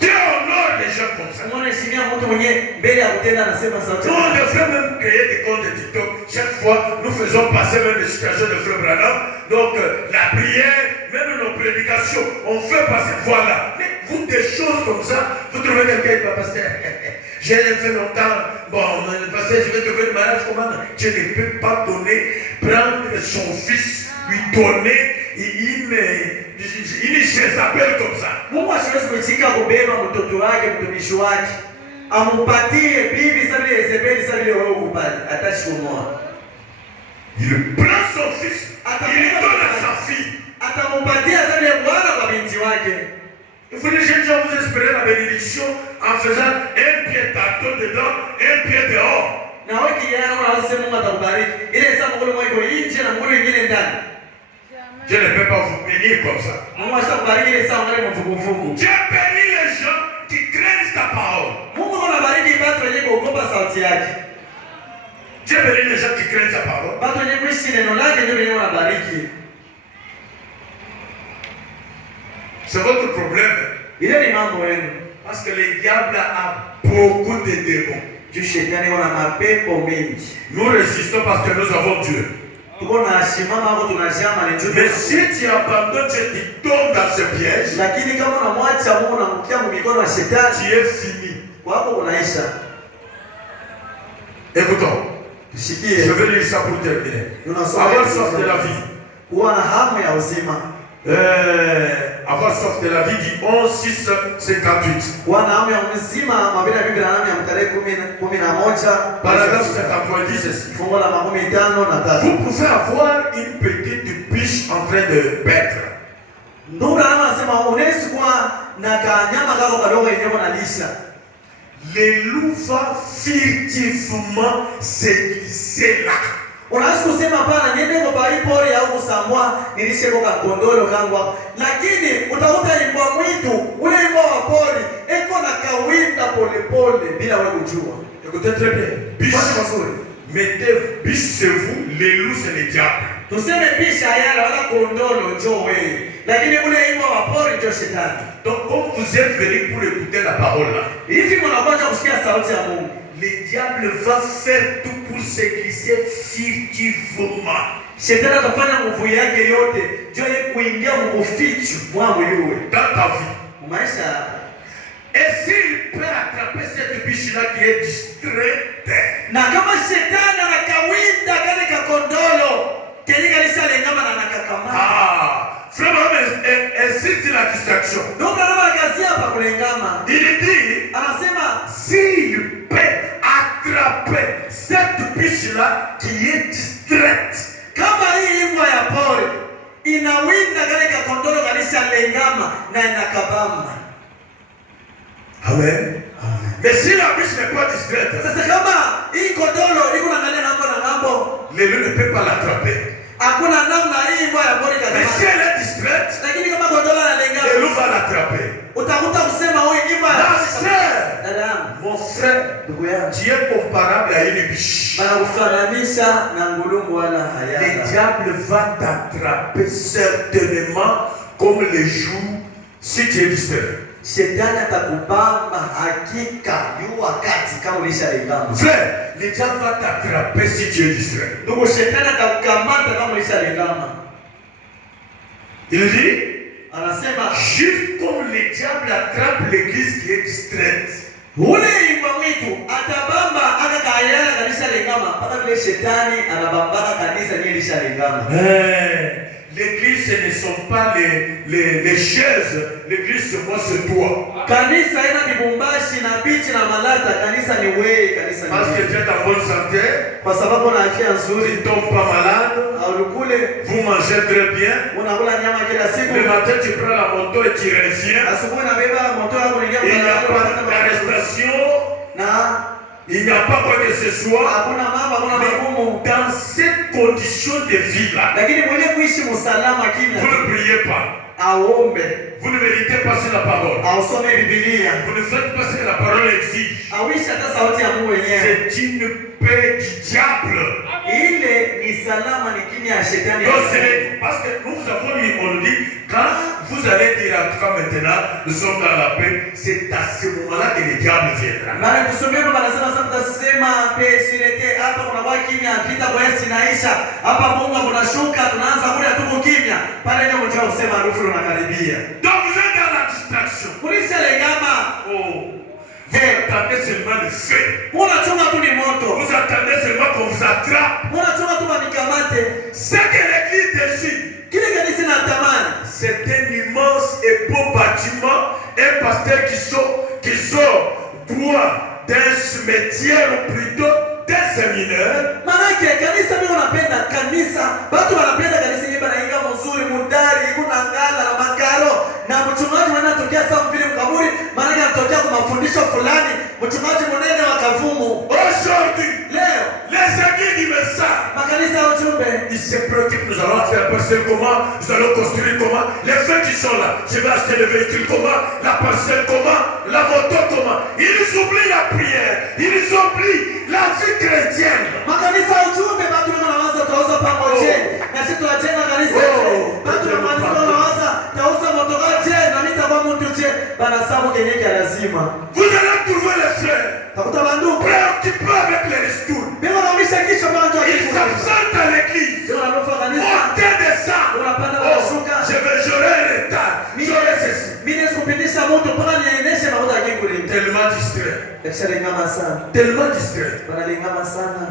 Dieu honore les gens comme ça. Unaheshimia mtu mwenye mbele ya kutenda anasema sauti. On devrait même créer des comptes de TikTok. Chaque fois, nous faisons passer même des situations de Frère Branham. Donc, la prière, même nos prédications, on fait passer, voilà. Mais vous, des choses comme ça, vous trouvez quelqu'un qui va passer. J'ai fait longtemps, bon, pasteur, je vais trouver le mariage, comment? Dieu ne peut pas prendre son fils, lui donner une Jézabel comme ça. Mungu asiwezi kuitika kubeba mtoto wake mtumishi wake. Amupatie bibi sabi Yezebeli sabi wewe upande atashumwa. Il prend son fils, il lui donne à sa fille. Atamupatia sabi bwana kwa binti wake. Il faut les jeunes gens vous espérer la bénédiction en faisant un pied tantôt dedans, un pied dehors. Na wewe kijana unasema Mungu atakubariki. Ile sasa Mungu mmoja yuko nje na Mungu mwingine ndani. pas vous bénir comme ça. Mungu ashakubariki ile saa ngale mvuguvugu. Dieu bénit les gens qui craignent ta parole. Mungu anabariki watu wenye kuogopa sauti yake. Dieu bénit les gens qui craignent sa parole. Watu wenye kuishi neno lake ndio wenye wanabariki. C'est votre problème. Ile ni mambo yenu. Parce que le diable a beaucoup de démons. Juu shetani wana mapepo mengi. Nous résistons parce que nous avons Dieu. Tuko na simama hapo tunashama ni juu. Mais si tu abandonnes Dieu, tu tombes dans ce piège. Lakini kama unamwacha Mungu na mkia mikono ya shetani, Tu es fini. kwako unaisha. Écoutons. Tusikie. Je vais lire ça pour terminer. Avoir soif de la vie. Kuwa na hamu ya uzima. Avoir soif de la vie dit 11:6-58. Kuwa na hamu ya uzima, mabila ya Biblia na mtarehe 11. Paragraphe 53 dit ceci. Fungu la 53. Vous pouvez avoir une petite biche en train de paître. Ndio anasema unaweza kuwa na kanyama kako kadogo yenyewe unalisha. Le loup va furtivement se glisser là. Unaweza kusema hapana, niende kwa pori au kusambwa nilishe kwa kondolo kangu hapo. Lakini utakuta imbwa mwitu, ule imbwa wa pori, eko na kawinda polepole bila wewe kujua. Écoutez très bien. Biche. Mettez biche sur vous, les loups c'est les diables. Tuseme bisha yala wala kondolo njoo wewe. Lakini ule imbwa wa pori ndio shetani. Donc comme vous êtes venus pour écouter la parole là, Hivi mnakwenda kusikia sauti ya Mungu. le diable va faire tout pour se glisser furtivement. Shetani atafanya nguvu yake yote ndio kuingia mkufichu mwangu yule. Dans ta vie. Maisha. Et s'il peut attraper cette biche-là qui est distraite, Na kama shetani anakawinda katika kondolo, kelika lishalengama na nakakamata. Vraiment, insiste la distraction. Ndio maana kazi hapa kulengama. Il dit, Anasema s'il peut attraper cette biche-là qui est distraite, kama hii imbwa ya pori inawinda katika kondolo kalishalengama na inakabamba. Amen. Mais si la biche n'est pas distraite, Sasa kama hii kondolo iko naangalia ngambo na ngambo, le loup ne peut pas l'attraper. hakuna namna hii imbwa ya pori Mais si kama. elle est distraite, Lakini kama kondolo le analengama, loup va l'attraper. utakuta kusema huyu imbwa ya Ma pori. sœur, Dada yangu, mon frère, ndugu yangu, tu es comparable à une biche. banakufananisha na ngulungu wala Le hayana. diable va t'attraper certainement comme les jours si tu es distrait. Shetani atakubamba hakika yu wakati kama ulishalengama. Frère, le diable va t'attraper si tu es distrait. Ndugu, shetani atakukamata kama ulishalengama. Il dit, Anasema juste comme le diable attrape l'église qui est distraite, ule imbwa mwitu atabamba akakayala kanisa lengama mpaka vile shetani anabambaka kanisa nye lishalengama. l'église ce ne sont pas les chaises, l'église c'est moi, c'est toi. Kanisa ina bibumbashi na bichi na malata, kanisa ni wewe, kanisa ni Parce que wewe. tu es en bonne santé, Kwa sababu na afya tu nzuri, ne tombes pas malade, haulukule, vous mangez très bien. unakula nyama kila siku. Le matin tu prends la moto et tu reviens. Asubuhi nabeba moto yangu Il n'y a pas d'arrestation, na il n'y a pas quoi que ce soit. hakuna mambo, hakuna magumu. Dans cette condition de vie-là, Lakini mwenye kuishi msalama kimya, vous ne priez pas. aombe, Vous ne méditez pas sur la parole. ausome Biblia, Vous ne faites pas ce que la parole exige. awishi hata sauti ya Mungu wenyewe. C'est une paix du diable. Ile ni salama, ni kimya ya shetani. Donc, parce que nous avons lu, on nous dit, quand vous allez dire en tout cas maintenant, nous sommes dans la paix, c'est à ce moment-là que le diable viendra. Mara tusomea Baba anasema sasa tutasema pesilete hapa kuna kwa kimya vita kwa Yesu inaisha. Hapa Mungu kunashuka tunaanza kule tuko kimya. Pale ndio mjao kusema harufu unakaribia. Donc vous êtes dans la distraction. Kulisa lengama. Oh. Vous attendez seulement le feu. Unachoma tu ni moto. Vous attendez seulement qu'on vous attrape. Unachoma tu banikamate. Ce que l'église décide, Kile kanisa natamani. c'est un immense et beau bâtiment, un pasteur qui sort droit d'un cimetière ou plutôt d'un séminaire. Manake kanisa mimi unapenda kanisa. Watu wanapenda kanisa nyimba na inga mzuri mudari, kuna ngala na makaro na mchungaji anatokea sawa vile mkaburi, manake anatokea kwa mafundisho fulani, mchungaji mnene wa kavumu. Aujourd'hui, Leo les églises du message makanisa ya uchungu ujumbe. Il se préoccupe, nous allons faire la parcelle comment, nous allons construire comment, les faits qui sont là, je vais acheter le véhicule comment, la parcelle comment, la moto comment. Ils oublient la prière, ils oublient la vie chrétienne. Makanisa ujumbe batu wanawaza tauza pamoja. Na sisi tunajenga kanisa. Batu wanawaza tauza motoka je na mimi takuwa mtu je. Bana sababu kenye kia lazima. Vous allez trouver les frères Takuta bandu préoccupés avec les ristournes. Bego na misha kisha bandu. Ils s'absentent à l'église. Bego na lofa kanisa. Ôtez de ça. J'aurai un retard. J'aurai ceci. Mimi sikupitisha moto mpaka niendeshe mafuta ya kinguli. Tellement distrait. Ekishalingama sana. Tellement distrait. Banalingama sana.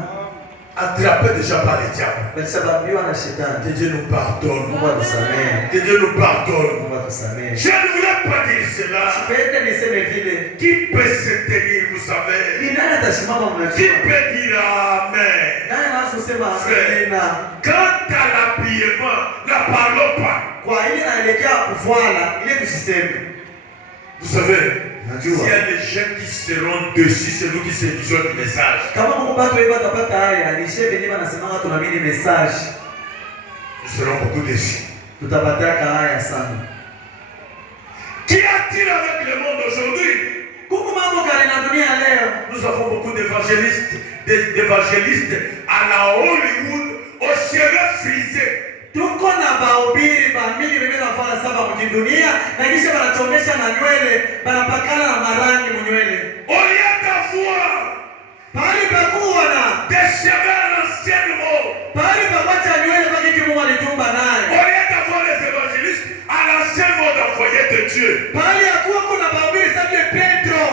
Attrapé déjà par les diables. Balishababiwa na shetani. Que Dieu nous pardonne. Mungu atusamehe. Que Dieu nous pardonne. Mungu atusamehe. Je ne voulais pas dire cela. Sipende niseme vile. Qui peut se tenir, vous savez? Ni nani atasimama Qui mnajua? peut dire Amen? Nani anaweza kusema amina? Quant à l'habillement, ne parlons pas. Kwa ile naelekea kufuala, ile tusiseme. Vous savez, s'il Najua. y a des gens qui seront dessus, c'est nous qui séduisons le message. Kama Mungu bado wewe utapata haya, ni shebe ndiye anasema tunaamini message. Nous serons beaucoup déçus. Tutapata haya sana. Qui attire avec le monde aujourd'hui? Kuku mambo gani na dunia leo? Nous avons beaucoup d'évangélistes à la Hollywood, aux cheveux frisés. Tuko na bahubiri bamili bebe nafanya saba mkidunia na kisha wanachomesha na nywele, banapakana na marangi mnywele. Au lieu d'avoir Pali pakuwa na des cheveux à l'ancienne mode, pali pakwacha nywele baki kimungu alitumba au naye. lieu d'avoir les évangélistes à l'ancienne mode envoyés de Dieu, Pali yakuwa kuna bahubiri sababu Petro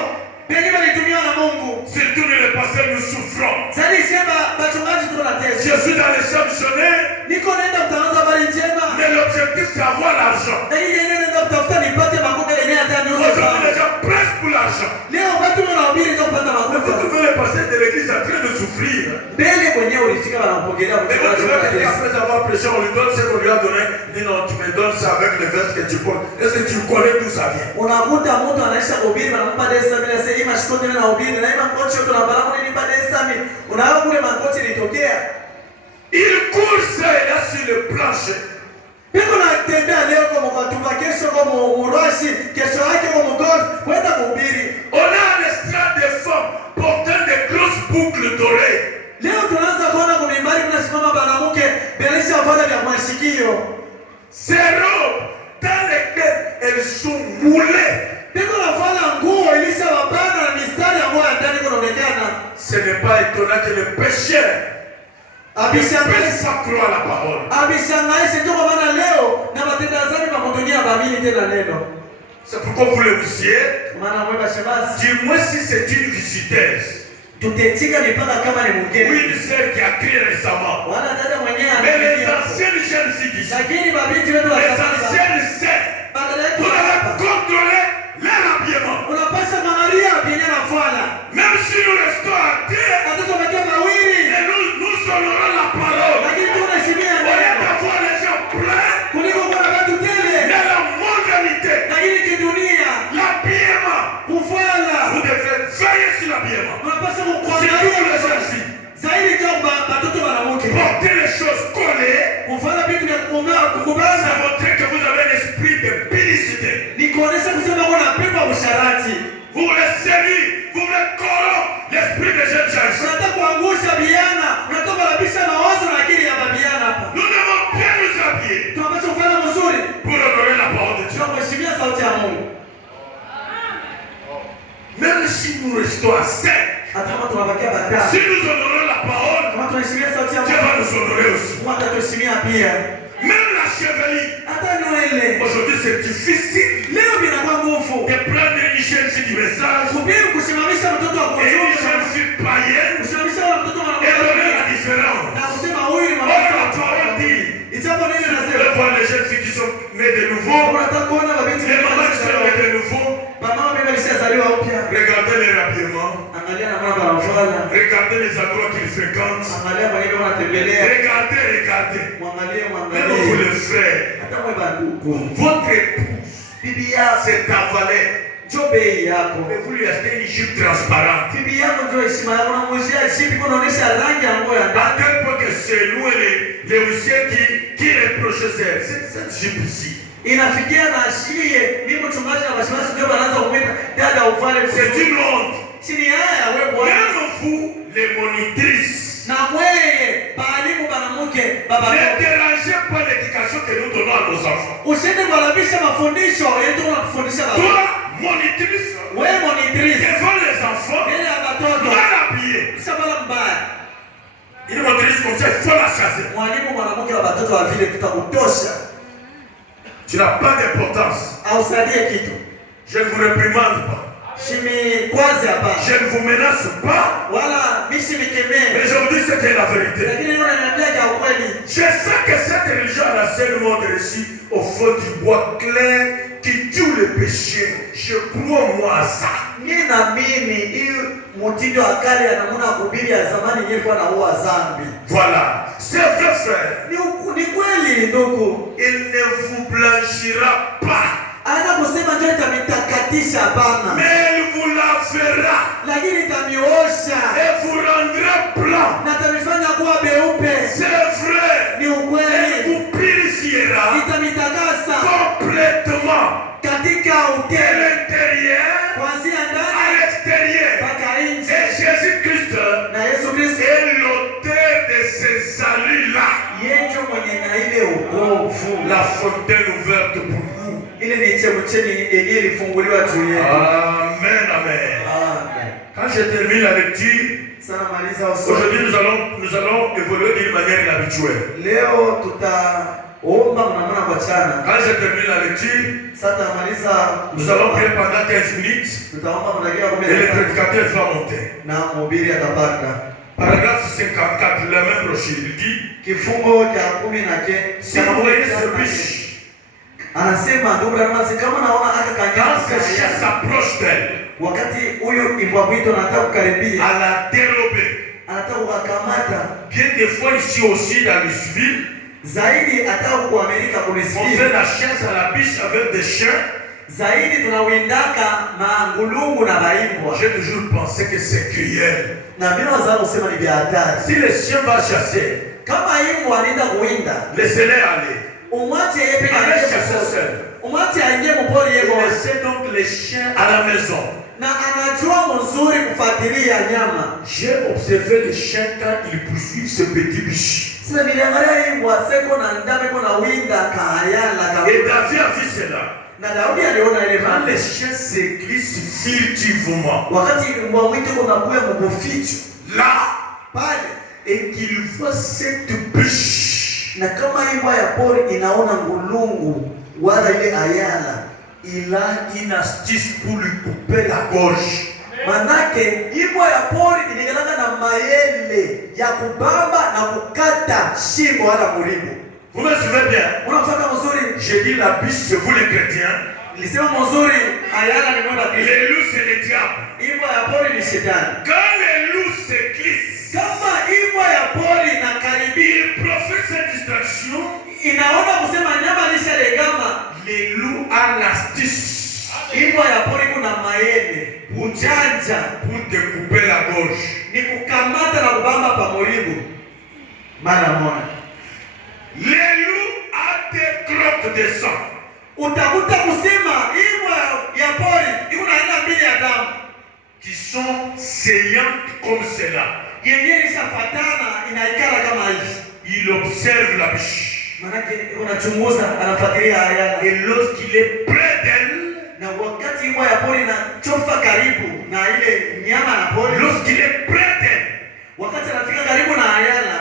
benye balitumia na Mungu. surtout nous les pasteurs, nous souffrons. Sasa sema bachungaji tuko na Je tesa. suis dans les champs missionnaires, Niko naenda kutangaza habari njema. mais l'objectif c'est avoir l'argent. Na yeye anaenda kutafuta nipate makuta yenye hata niuze. Aujourd'hui, les gens pressent pour l'argent. Leo watu wanahubiri ndio kupata Mais vous makuta. trouvez les pasteurs de l'église en train de souffrir. Mbele kwenyewe ulifika wanapokelea Et vous mchungaji trouvez wa que tesa. après avoir prêché, on lui donne ce qu'on lui a donné. Il dit non, tu me donnes ça avec les versets que tu portes. Est-ce que tu connais d'où ça vient? Unakuta mtu anaisha kuhubiri wanampa desa bila sasa hii mashikoni na uhubiri na hii makochi yote tunabara kuni nipa desa mimi. Unaona kule makochi litokea. Il court ça et là sur le plancher. Biko natembea leo kwa mkatuba, kesho kwa murashi, kesho yake kwa mgolf, kwenda kuhubiri. On a un estrade de femmes portant des grosses boucles d'oreilles. Leo tunaanza kuona kwa mimbari kuna simama banamuke belisha vala vya mashikio. Ces robes dans lesquelles elles sont moulées. Biko navala nguo ilisha wabana na mistari ambayo ya ndani kunaonekana. Ce n'est pas étonnant que le pécheur ne puisse pas croire la parole. Abishangaishe ndio kwa maana leo na matendazani mamotonia babini tena neno. C'est pourquoi vous le disiez, Maana mweba shemasi. du moins si c'est une visiteuse. Tutetika mipaka kama ni Oui, mgeni. une sœur qui a crié récemment. Wana dada mwenyewe Mais les anakimbia. anciennes jeunes filles d'ici, Lakini babiti wetu wa les zamani anciennes sœurs, badala yetu vous devez hapa. contrôler leur habillement. Unapaswa kuangalia bienya na fala. Même si nous restons à terre, Watoto wamekia mawili. et nous honorons la parole. Lakini tunaheshimia Au lieu neno. d'avoir les gens pleins, Kuliko kuwa na watu tele. mais la mondialité, Lakini kidunia l'habillement, kufala. vous devez veiller sur l'habillement. Unapaswa C'est kuangalia pour les vizuri. gens-ci. Zaidi kwa watoto wanamuke. Porter les choses collées, Kufala vitu vya ça kukubana. montre que vous avez l'esprit de publicité. Ni kuonesha kusema kuna pepo usharati. Vous voulez séduire, vous voulez corrompre l'esprit des jeunes gens. Unataka kuangusha biana, unataka kulabisha mawazo na akili ya babiana hapa. Nous devons bien nous habiller Tunapaswa kufanya mzuri. pour honorer la parole de Dieu. Tunaheshimia sauti ya Mungu. Même si nous restons à 5, Hata kama tunabakia baadaye. si nous honorons la parole, Kama tunaheshimia sauti ya Dieu Mungu. va nous honorer aussi. Mungu atatuheshimia pia. Même la chevelie, Hata nywele. aujourd'hui c'est difficile Leo binakuwa nguvu. de prendre une jeune fille du message Kubii kusimamisha mtoto wa et une kujua. jeune fille païenne Kusimamisha mtoto wa et donner kujua. la différence. Na kusema huyu ni Or mama. la parole dit, Ichapo nini vous nasema? allez voir les jeunes filles qui sont nées de nouveau, Unataka kuona mabinti les mamans qui sont nées de nouveau, mama mimi alishazaliwa upya. regardez les habillements, Angalia na mama wanafanya. regardez les endroits qu'ils fréquentent, Angalia kwa nini wanatembelea. regardez. Mwangalie, Même vous mwangalie. les frères, Hata mwe banduku. votre épouse Bibi yako s'est avalée njoo bei yako. Mais vous lui achetez une jupe transparente. Bibi yako njoo heshima yako, na mwisha jipi kunaonesha rangi ya nguo ya À ndani. tel point que c'est nous les huissiers qui reprochaient cette jupe ici. Inafikia na shie ni mchungaji na bashimasi ndio wanaanza kumwita dada uvale. C'est une honte. Chini haya wewe bwana. Même vous les monitrices. Na wewe baalimu banamuke baba. Ne dérangez pas l'éducation que nous donnons à nos enfants. Usiende kuharibisha mafundisho yetu tunafundisha baba. Toi, monitrice. Wewe monitrice. Devant les enfants. Mbele ya watoto. Mal habillé. Sabala mbaya. Une monitrice comme ça, il faut la chasser. Mwalimu mwanamke wa watoto wa vile tutakutosha. Tu n'as pas d'importance. Ausaidie kitu. Je ne vous réprimande pas. Shimi kwanza hapa. Je ne vous menace pas. Wala mimi nikemee. Mais je vous dis ce qui est la vérité. Lakini yule ananiambia kwa kweli. Je sais que cette religion a la seule monde ici au fond du bois clair qui tue le péché. Je crois moi à ça. Mimi naamini hii mtindo wa kale anamuna kuhubiri ya zamani ilikuwa na huwa dhambi. Voilà. C'est vrai frère. Ni kweli ndugu. Il ne vous blanchira pas. Ana kusema ndio itamtakatisha hapana. Mais il vous lavera. Lakini itamiosha. Et vous rendra blanc. Na itamifanya kuwa beupe. C'est vrai. Ni ukweli. Et vous purifiera. Itamitakasa complètement. katika De l'intérieur. kuanzia À ndani l'extérieur. mpaka nje. Et Jésus-Christ Na Yesu Kristo est l'auteur de ce salut-là. yeye mwenye na ile wokovu. La fontaine ouverte pour nous. Ile ni chemchemi ilifunguliwa juu yetu. Amen, amen. Amen. Quand je termine la lecture, Sana maliza usomi. aujourd'hui nous allons évoluer d'une manière inhabituelle. Leo tutaomba mnamona kwa chana. Quand je termine la lecture, Sasa maliza nous allons prier pendant 15 minutes tutaomba mnagia kwa et le mbele. prédicateur va monter. Na mhubiri atapanda. Paragraphe 54, la même brochure, il dit, Kifungo cha 10 si vous voyez ce biche, anasema ndugu rafiki, kama naona aka quand kanyama ce chien s'approche d'elle, wakati huyo imbwa mwito anataka kukaribia, à la dérober. anataka kukamata Bien des fois ici aussi dans les villes, zaidi, ataka kuamerika on kulisikia fait la chasse à la biche avec des chiens. zaidi, tunawindaka mangulungu na baimbwa. J'ai toujours pensé que c'est cruel. Na mimi naweza kusema ni vya hatari. Si le chien va chasser, Kama imbwa anaenda kuwinda, laissez-les aller. umwache yeye peke Allez yake chasser sasa. seul. Umwache aingie mpori yeye. Laissez donc les chiens à la maison. Na anajua mzuri kufuatilia nyama. J'ai observé les chiens quand ils poursuivent ce petit biche. Sasa niliangalia imbwa seko na ndame kuna winda kaayala kama. Et David a vu cela. Na Daudi aliona ile Quand vile. les chiens se glissent furtivement, Wakati mbwa mwito kuna kuya mboficho là, pale, et qu'il voit cette biche, na kama imbwa ya pori inaona ngulungu wala ile ayala, il a une astuce pour lui couper la gorge. manake imbwa ya pori inagalanga na mayele ya kubamba na kukata shingo wala muribo. Vous me suivez bien? Unafuata mzuri? J'ai dit la biche, c'est vous les chrétiens. Nilisema mzuri, ayala ni mwana Kristo. Les loups, c'est les diables. Imbwa ya pori ni shetani. Quand les loups se glissent, Kama imbwa ya pori inakaribia, ils profitent cette distraction. inaona kusema nyama lishalegama, Les loups ont l'astuce imbwa ya pori kuna mayele, ujanja pour te couper la gorge. ni kukamata na kubamba pa muribo. Mara moja. Les loups ont des crottes de sang. Utakuta kusema imbwa ya pori iko na aina mbili ya damu Qui sont saillantes comme cela. yenyewe ishafatana, inaikala kama hivi. Il observe la biche. Manake unachunguza, anafuatilia ayala. Et lorsqu'il est près d'elle, Na wakati imbwa ya pori na chofa karibu na ile nyama ya pori, lorsqu'il est près d'elle, wakati anafika karibu na ayala,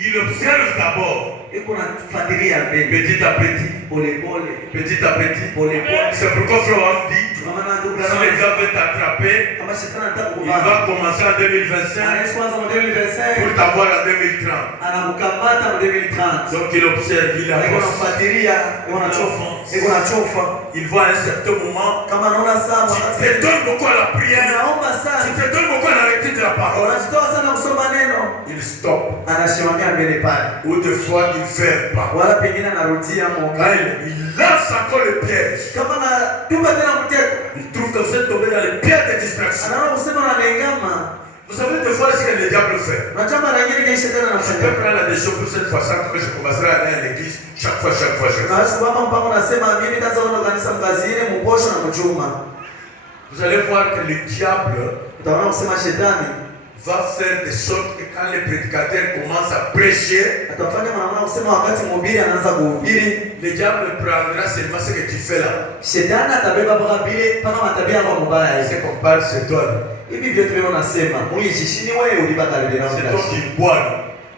il observe d'abord, iko nafuatilia mbele petit à petit, pole pole petit à petit. pole pole. C'est pourquoi Frère Wam dit, Kwa maana ndugu si le zangu, diable veut t'attraper, kama shetani anataka il kukubana, va commencer en 2025 anaweza kuanza mu 2025 pour t'avoir en 2030. anakukamata mu 2030. Donc il observe, il Iko avance. nafuatilia, iko nachofa, iko nachofa. Il voit à un certain moment, Kama naona saa tu wakati te donnes beaucoup à la prière, anaomba tu sana, te donnes beaucoup à la lecture de la parole. unajitoa sana kusoma neno, Il stoppe. anasimamia mbele pale, Ou des fois il fait pas. wala pengine anarudia Là, monga. il lance encore le piège. Kama na tupa tena mtego, il trouve que vous êtes tombé dans les pièges de distraction. anaona kusema anangama. Vous savez des fois ce que le diable fait. Unajua mara nyingine shetani Je anafanya. peux prendre la décision pour cette fois ça que je commencerai à aller à l'église chaque fois. Na siku hapa mpango nasema mimi nitaanza kwenda kanisa mkazini mposho na mchuma. Vous allez voir que le diable Utaona kusema shetani va faire de sorte que quand les prédicateurs commencent à prêcher, atafanya maana kusema wakati mhubiri anaanza kuhubiri, le diable prendra seulement ce que tu fais là. Shetani atabeba mpaka matabia yako mabaya. C'est qu'on parle, c'est toi. Hivi ndio tulio nasema, muishishini wewe ulibakaribia na C'est toi qui bois.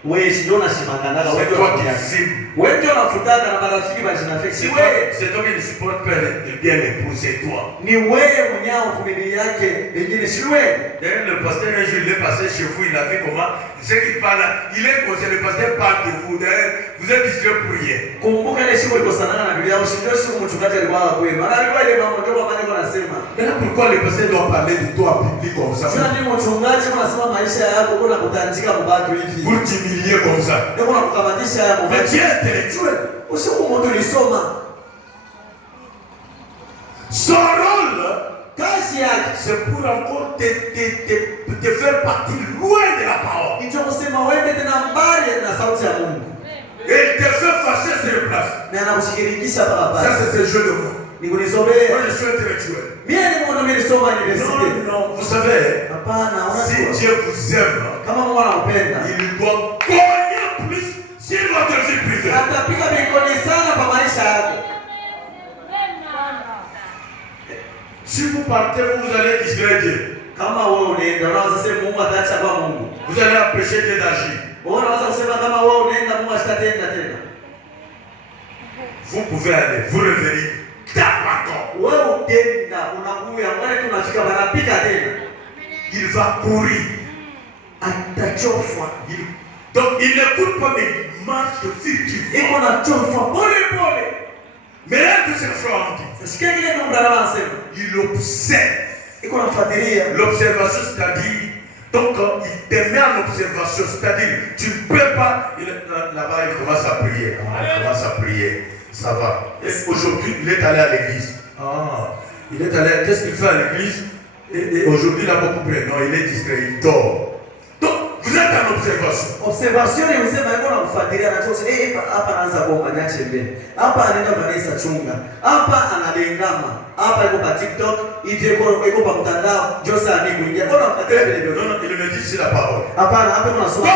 wewe ndio unashimangana C'est toi qui fumes. wewe ndio unafutaka na marafiki bajinafiki wewe. C'est toi qui ne supporte pas le bien époux, c'est toi. Ni wewe mwenyewe uvumili yake wengine si wewe. D'ailleurs, le pasteur un jour il est passé chez vous, il a vu comment ce qu'il parle, il est conseillé, le pasteur parle de vous. D'ailleurs, vous êtes distrait pour rien. Kumbuka ile siku ulikosana na Biblia yako, ndio siku mchungaji alikuwa kweli. Maana alikuwa ile mambo ndio kwa maana anasema. Maintenant, pourquoi le pasteur doit parler de toi en public comme ça? Sasa ndio mchungaji anasema maisha yako kuna kutanjika kwa watu hivi. Pour t'humilier comme ça. Ndio kuna kukamatisha yako. Mais tu es intellectuel. Usiku mtu ulisoma. Son rôle, kazi yake c'est pour encore te faire partir loin de la parole. Ndio kusema wewe tena mbali na sauti ya Mungu. Et il te fait fâcher sur place. Na anakushirikisha barabara. Ça c'est ce jeu de mots. Nikunisomee. Moi je suis intellectuel. Mimi ni mwana nilisoma university. Non, vous savez, hapana, si Dieu vous aime, kama Mungu anakupenda, il doit cogner plus sur votre vie privée. Atapiga mikoni sana kwa maisha yako. Si vous partez, vous allez distraire Dieu. Kama wewe unaenda, unaweza sema Mungu ataacha kwa Mungu. Vous allez empêcher Dieu d'agir. Wewe unaweza kusema kama wewe unaenda, Mungu asitatenda tena. Vous pouvez aller, vous revenir. Wewe unaenda, unakuja, wale tunafika wanapika tena. Il va courir. Atachofa. Donc il n'écoute pas, mais il marche furtivement. Iko na chofa pole pole. Mais là que c'est franc. Sikia kile ndio mdala wanasema. Il observe. Iko nafuatilia. L'observation, c'est-à-dire, donc il te met en observation, c'est-à-dire tu ne peux pas. Là-bas il commence à prier. Il commence à prier. Ça va. Aujourd'hui il est allé à l'église. Il est allé. Qu'est-ce qu'il fait à l'église? Et aujourd'hui il a beaucoup prié. Non, il est distrait, il dort. Donc vous êtes en observation. Observation ni usema yuko nakufuatilia na chochote. Hapa anaanza kuomba niache mbele. Hapa anaenda kanisa chunga. Hapa analengama. Hapa yuko kwa TikTok, hivi yuko kwa mtandao, Jose anakuingia. Mbona unafuatilia vile vile? Non, il me dit c'est la parole. Hapana, hapa kuna somo. Donc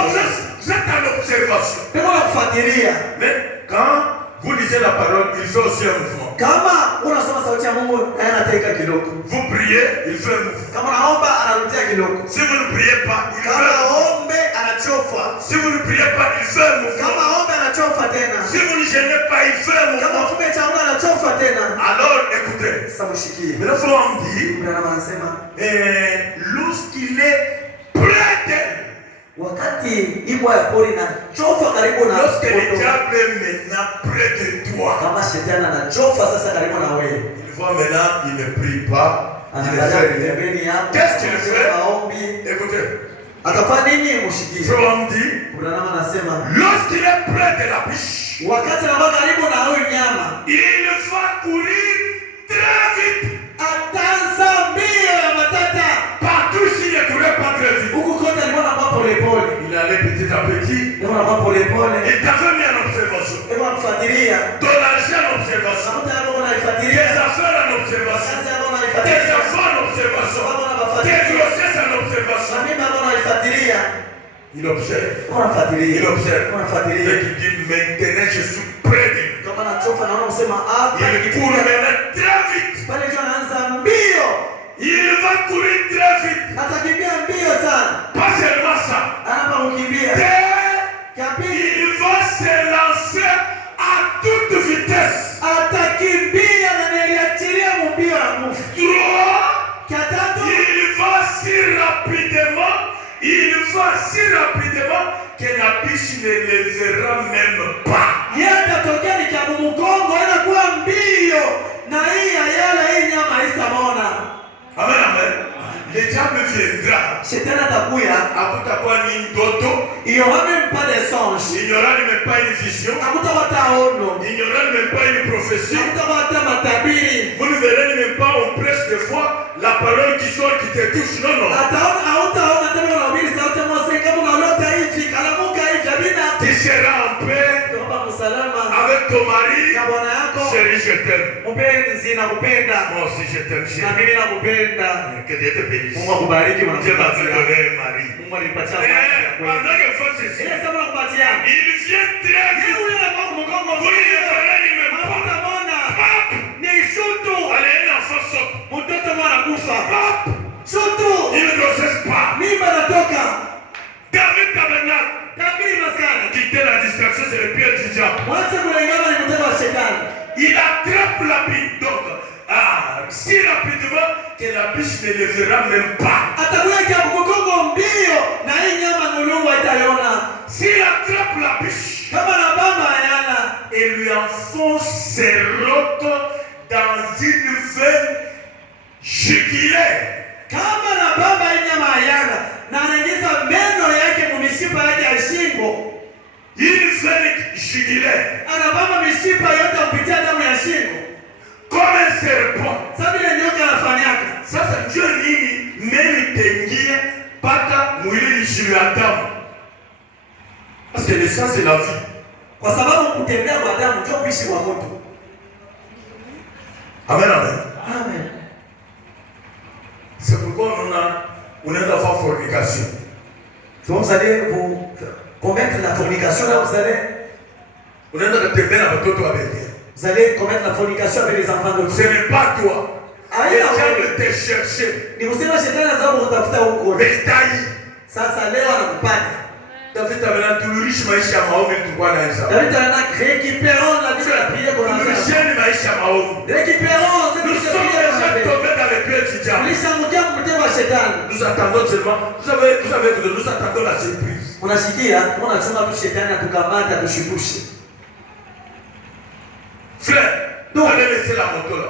vous êtes en observation. Yuko nakufuatilia. Mais quand vous lisez la parole, il fait aussi un mouvement. Kama unasoma sauti ya Mungu, anateka kidogo. Vous priez, il fait un mouvement. Kama naomba anarudia kidogo. Si vous ne priez pas, il fait Kama un mouvement. ombe anachofa. Si vous ne priez pas, il fait un mouvement. Kama ombe anachofa tena. Si vous ne gênez pas, il fait un Kama mouvement. fume chakula anachofa tena. Alors écoutez. Sasa mshikie. Mais le frère me dit, lorsqu'il est près d'elle, wakati ibwa ya pori na chofa karibu na lorsque le diable est maintenant près de toi, kama shetani na chofa sasa karibu na wewe, il voit maintenant, il ne prie pas, il ne fait rien. Qu'est-ce qu'il fait? Écoutez, atafanya nini? Mshikie. frère me dit, lorsqu'il est près de la biche, wakati anakuwa karibu na huyu nyama, il va courir très vite. Ataanza mbio ya matata. Partout s'il ne courait pas très vite. Huku kote alikuwa anakuwa pole pole. Il allait petit à petit. Alikuwa anakuwa pole pole. Il t'avait mis en observation. Alikuwa anafuatilia. Ton argent en observation. Tes affaires en observation. Tes enfants en observation. Tes grossesses en observation. Il observe. Il observe. Et il dit maintenant je suis près de lui. Il court maintenant très vite. Il va courir très vite. Pas seulement ça. Il va se lancer à toute vitesse. 3. Il va si rapidement que la biche ne le verra même pas. Amen, amen. Le diable viendra. Hakutakuwa ni ndoto. Il n'y aura même pas une vision. Il n'y aura même pas une prophétie. Vous ne verrez même pas on prêche de fois la parole qui sort qui te touche. Non, non. Tu seras en paix avec ton mari. Chérie, je t'aime. Moi aussi, je t'aime, chérie. Que Dieu te bénisse. Dieu m'a donné un mari. Pendant que faut ceci, il vient très vite. Vous ne le verrez même pas. Allez, un enfant saute. Il ne grossesse pas. David Tabernacle. Quitter la distraction, c'est le pied du diable. Il attrape la biche. Donc, si rapidement que la biche ne le verra même pas. S'il attrape la biche et lui enfonce ses rocs dans une veine jugulaire. Une veine jugulaire. Comme un serpent. Ça c'est Dieu nini même tengia pata mwili nishimu ya damu. Parce que ça c'est la vie. Amen, amen. Amen. C'est pourquoi on a d'avoir fornication. Donc vous allez vous commettre la fornication là, vous allez commettre la fornication avec les enfants de Dieu. Ce n'est pas toi. Les gens te chercher. Sasa leo anakupata. David anatulisha maisha ya maombi tulikuwa nayo sasa. David récupérons la vie de la prière qu'on a fait. Tulisheni maisha ya maombi. Récupérons ce Nous sommes déjà tombés dans les pieds du diable. Nous attendons seulement. Vous savez que nous attendons la surprise. Unasikia, tunachunga tu shetani atukamata tushibushe. Frère, donc allez laisser la moto là.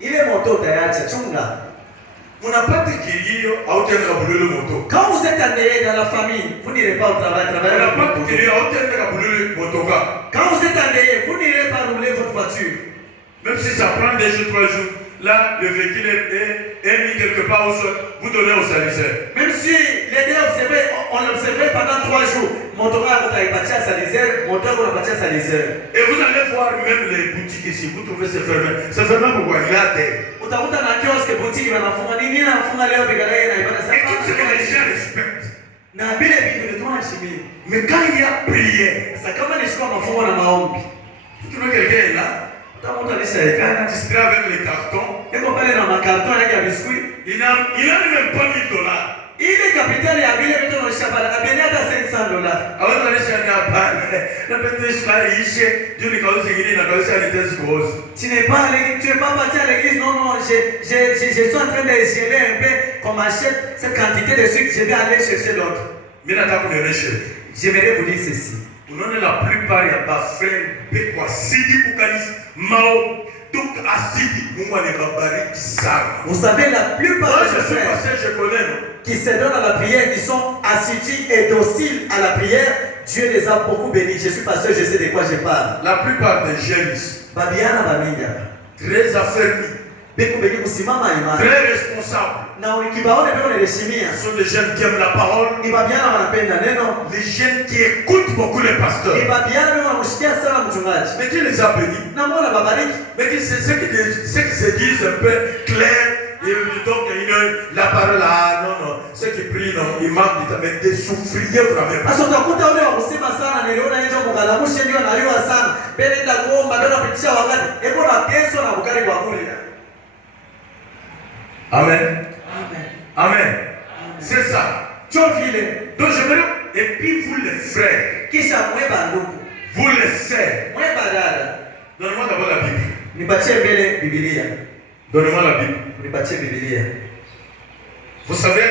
Ile moto utaacha chunga. Unapata kilio au tena kabulele moto. Quand vous êtes amené dans la famille, vous n'irez pas au travail, unapata kilio au tena kabulele motoka. Quand vous êtes amené, vous n'irez pas rouler votre voiture. Même si ça prend 2 jours, 3 jours, là le véhicule est mis quelque part au sol, vous donnez au salisseur. Même si les deux observaient, on observait pendant 3 jours, motoka on a bâti à salisseur, motoka on a bâti à salisseur. Et vous allez voir même les boutiques ici, vous trouvez c'est fermé. C'est fermé pourquoi il y a des. Utakuta na kiosk boutique wanafunga nini nafunga leo bigaraye na ibada sasa. Et tout ce que les gens respectent. Na bila vitu ndio tunaheshimia. Mais quand il y a prière, sasa kama ni siku mafungo na maombi. Tu trouves quelqu'un là? Kama mtu alishaikana distrait avec les cartons. Eko pale na makarton yake ya biscuit. Il a même pas $1000. Ile kapitali ya vile vitu na shabara abenia hata $500. Aweza alishaenda hapa. Na pete sukari ishe, Dieu ni kauza ingine na kauza ni test cause. Tu n'es pas parti à l'église, non, je suis en train de geler un peu, qu'on m'achète cette quantité de sucre, je vais aller chercher l'autre. J'aimerais vous dire ceci. La plupart, il y a pas frère, quoi, Sidi Koukanis, Mao, donc Asidi, vous savez, la plupart des frères qui se donnent à la prière, qui sont assidus et dociles à la prière, Dieu les a beaucoup bénis. Je suis pasteur, je sais de quoi je parle. La plupart des jeunes très affermis, très responsables. Ce sont des jeunes qui aiment la parole. Les jeunes qui écoutent beaucoup les pasteurs. Mais qui les a bénis? Mais qui ceux qui se disent un peu clairs. Et donc la parole là, non, ceux qui prient, non, ils manquent de mettre des souffriers pour la même. Amen. Amen. C'est ça. Donc je veux. Et puis vous les frères. Vous les sœurs. Donnez-moi d'abord la Bible. Donnez-moi la Bible. Vous savez,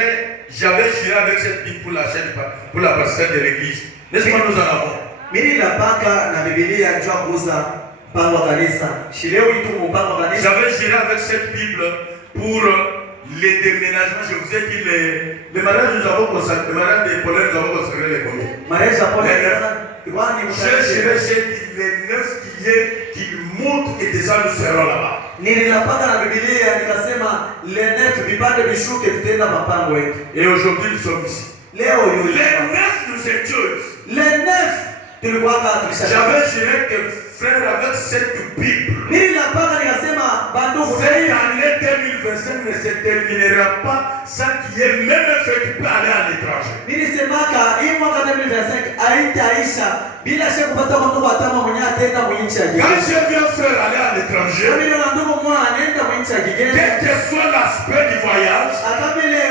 j'avais juré avec cette Bible pour la chaîne, pour la parcelle de l'église. N'est-ce pas, nous en avons? J'avais juré avec cette Bible pour les déménagements. Je vous ai dit, les mariages nous avons consacré, les mariages des Polonais nous avons consacré les combien? J'ai dit les 9 qui montrent et déjà nous serons là-bas. Nililapaka na Biblia nikasema le 9 vipande vishuke tutaenda mapango yetu. Et aujourd'hui nous sommes ici. Leo Les 9 nous étions ici. le 9 tulikuwa tulisha. J'avais juré que frère avec cette Bible, Nililapaka nikasema bandugu cette année 2025 ne se terminera pas sans qu'il y ait même un frère qui peut aller à l'étranger. Nilisemaka hii mwaka 2025 haitaisha bila shaka kupata mtu watama mwenye atenda mwinchi ya Quand kigeni. je viens frère aller à l'étranger, Mimi na ndugu mmoja anaenda mwinchi ya kigeni. quel que soit l'aspect du voyage, Akamile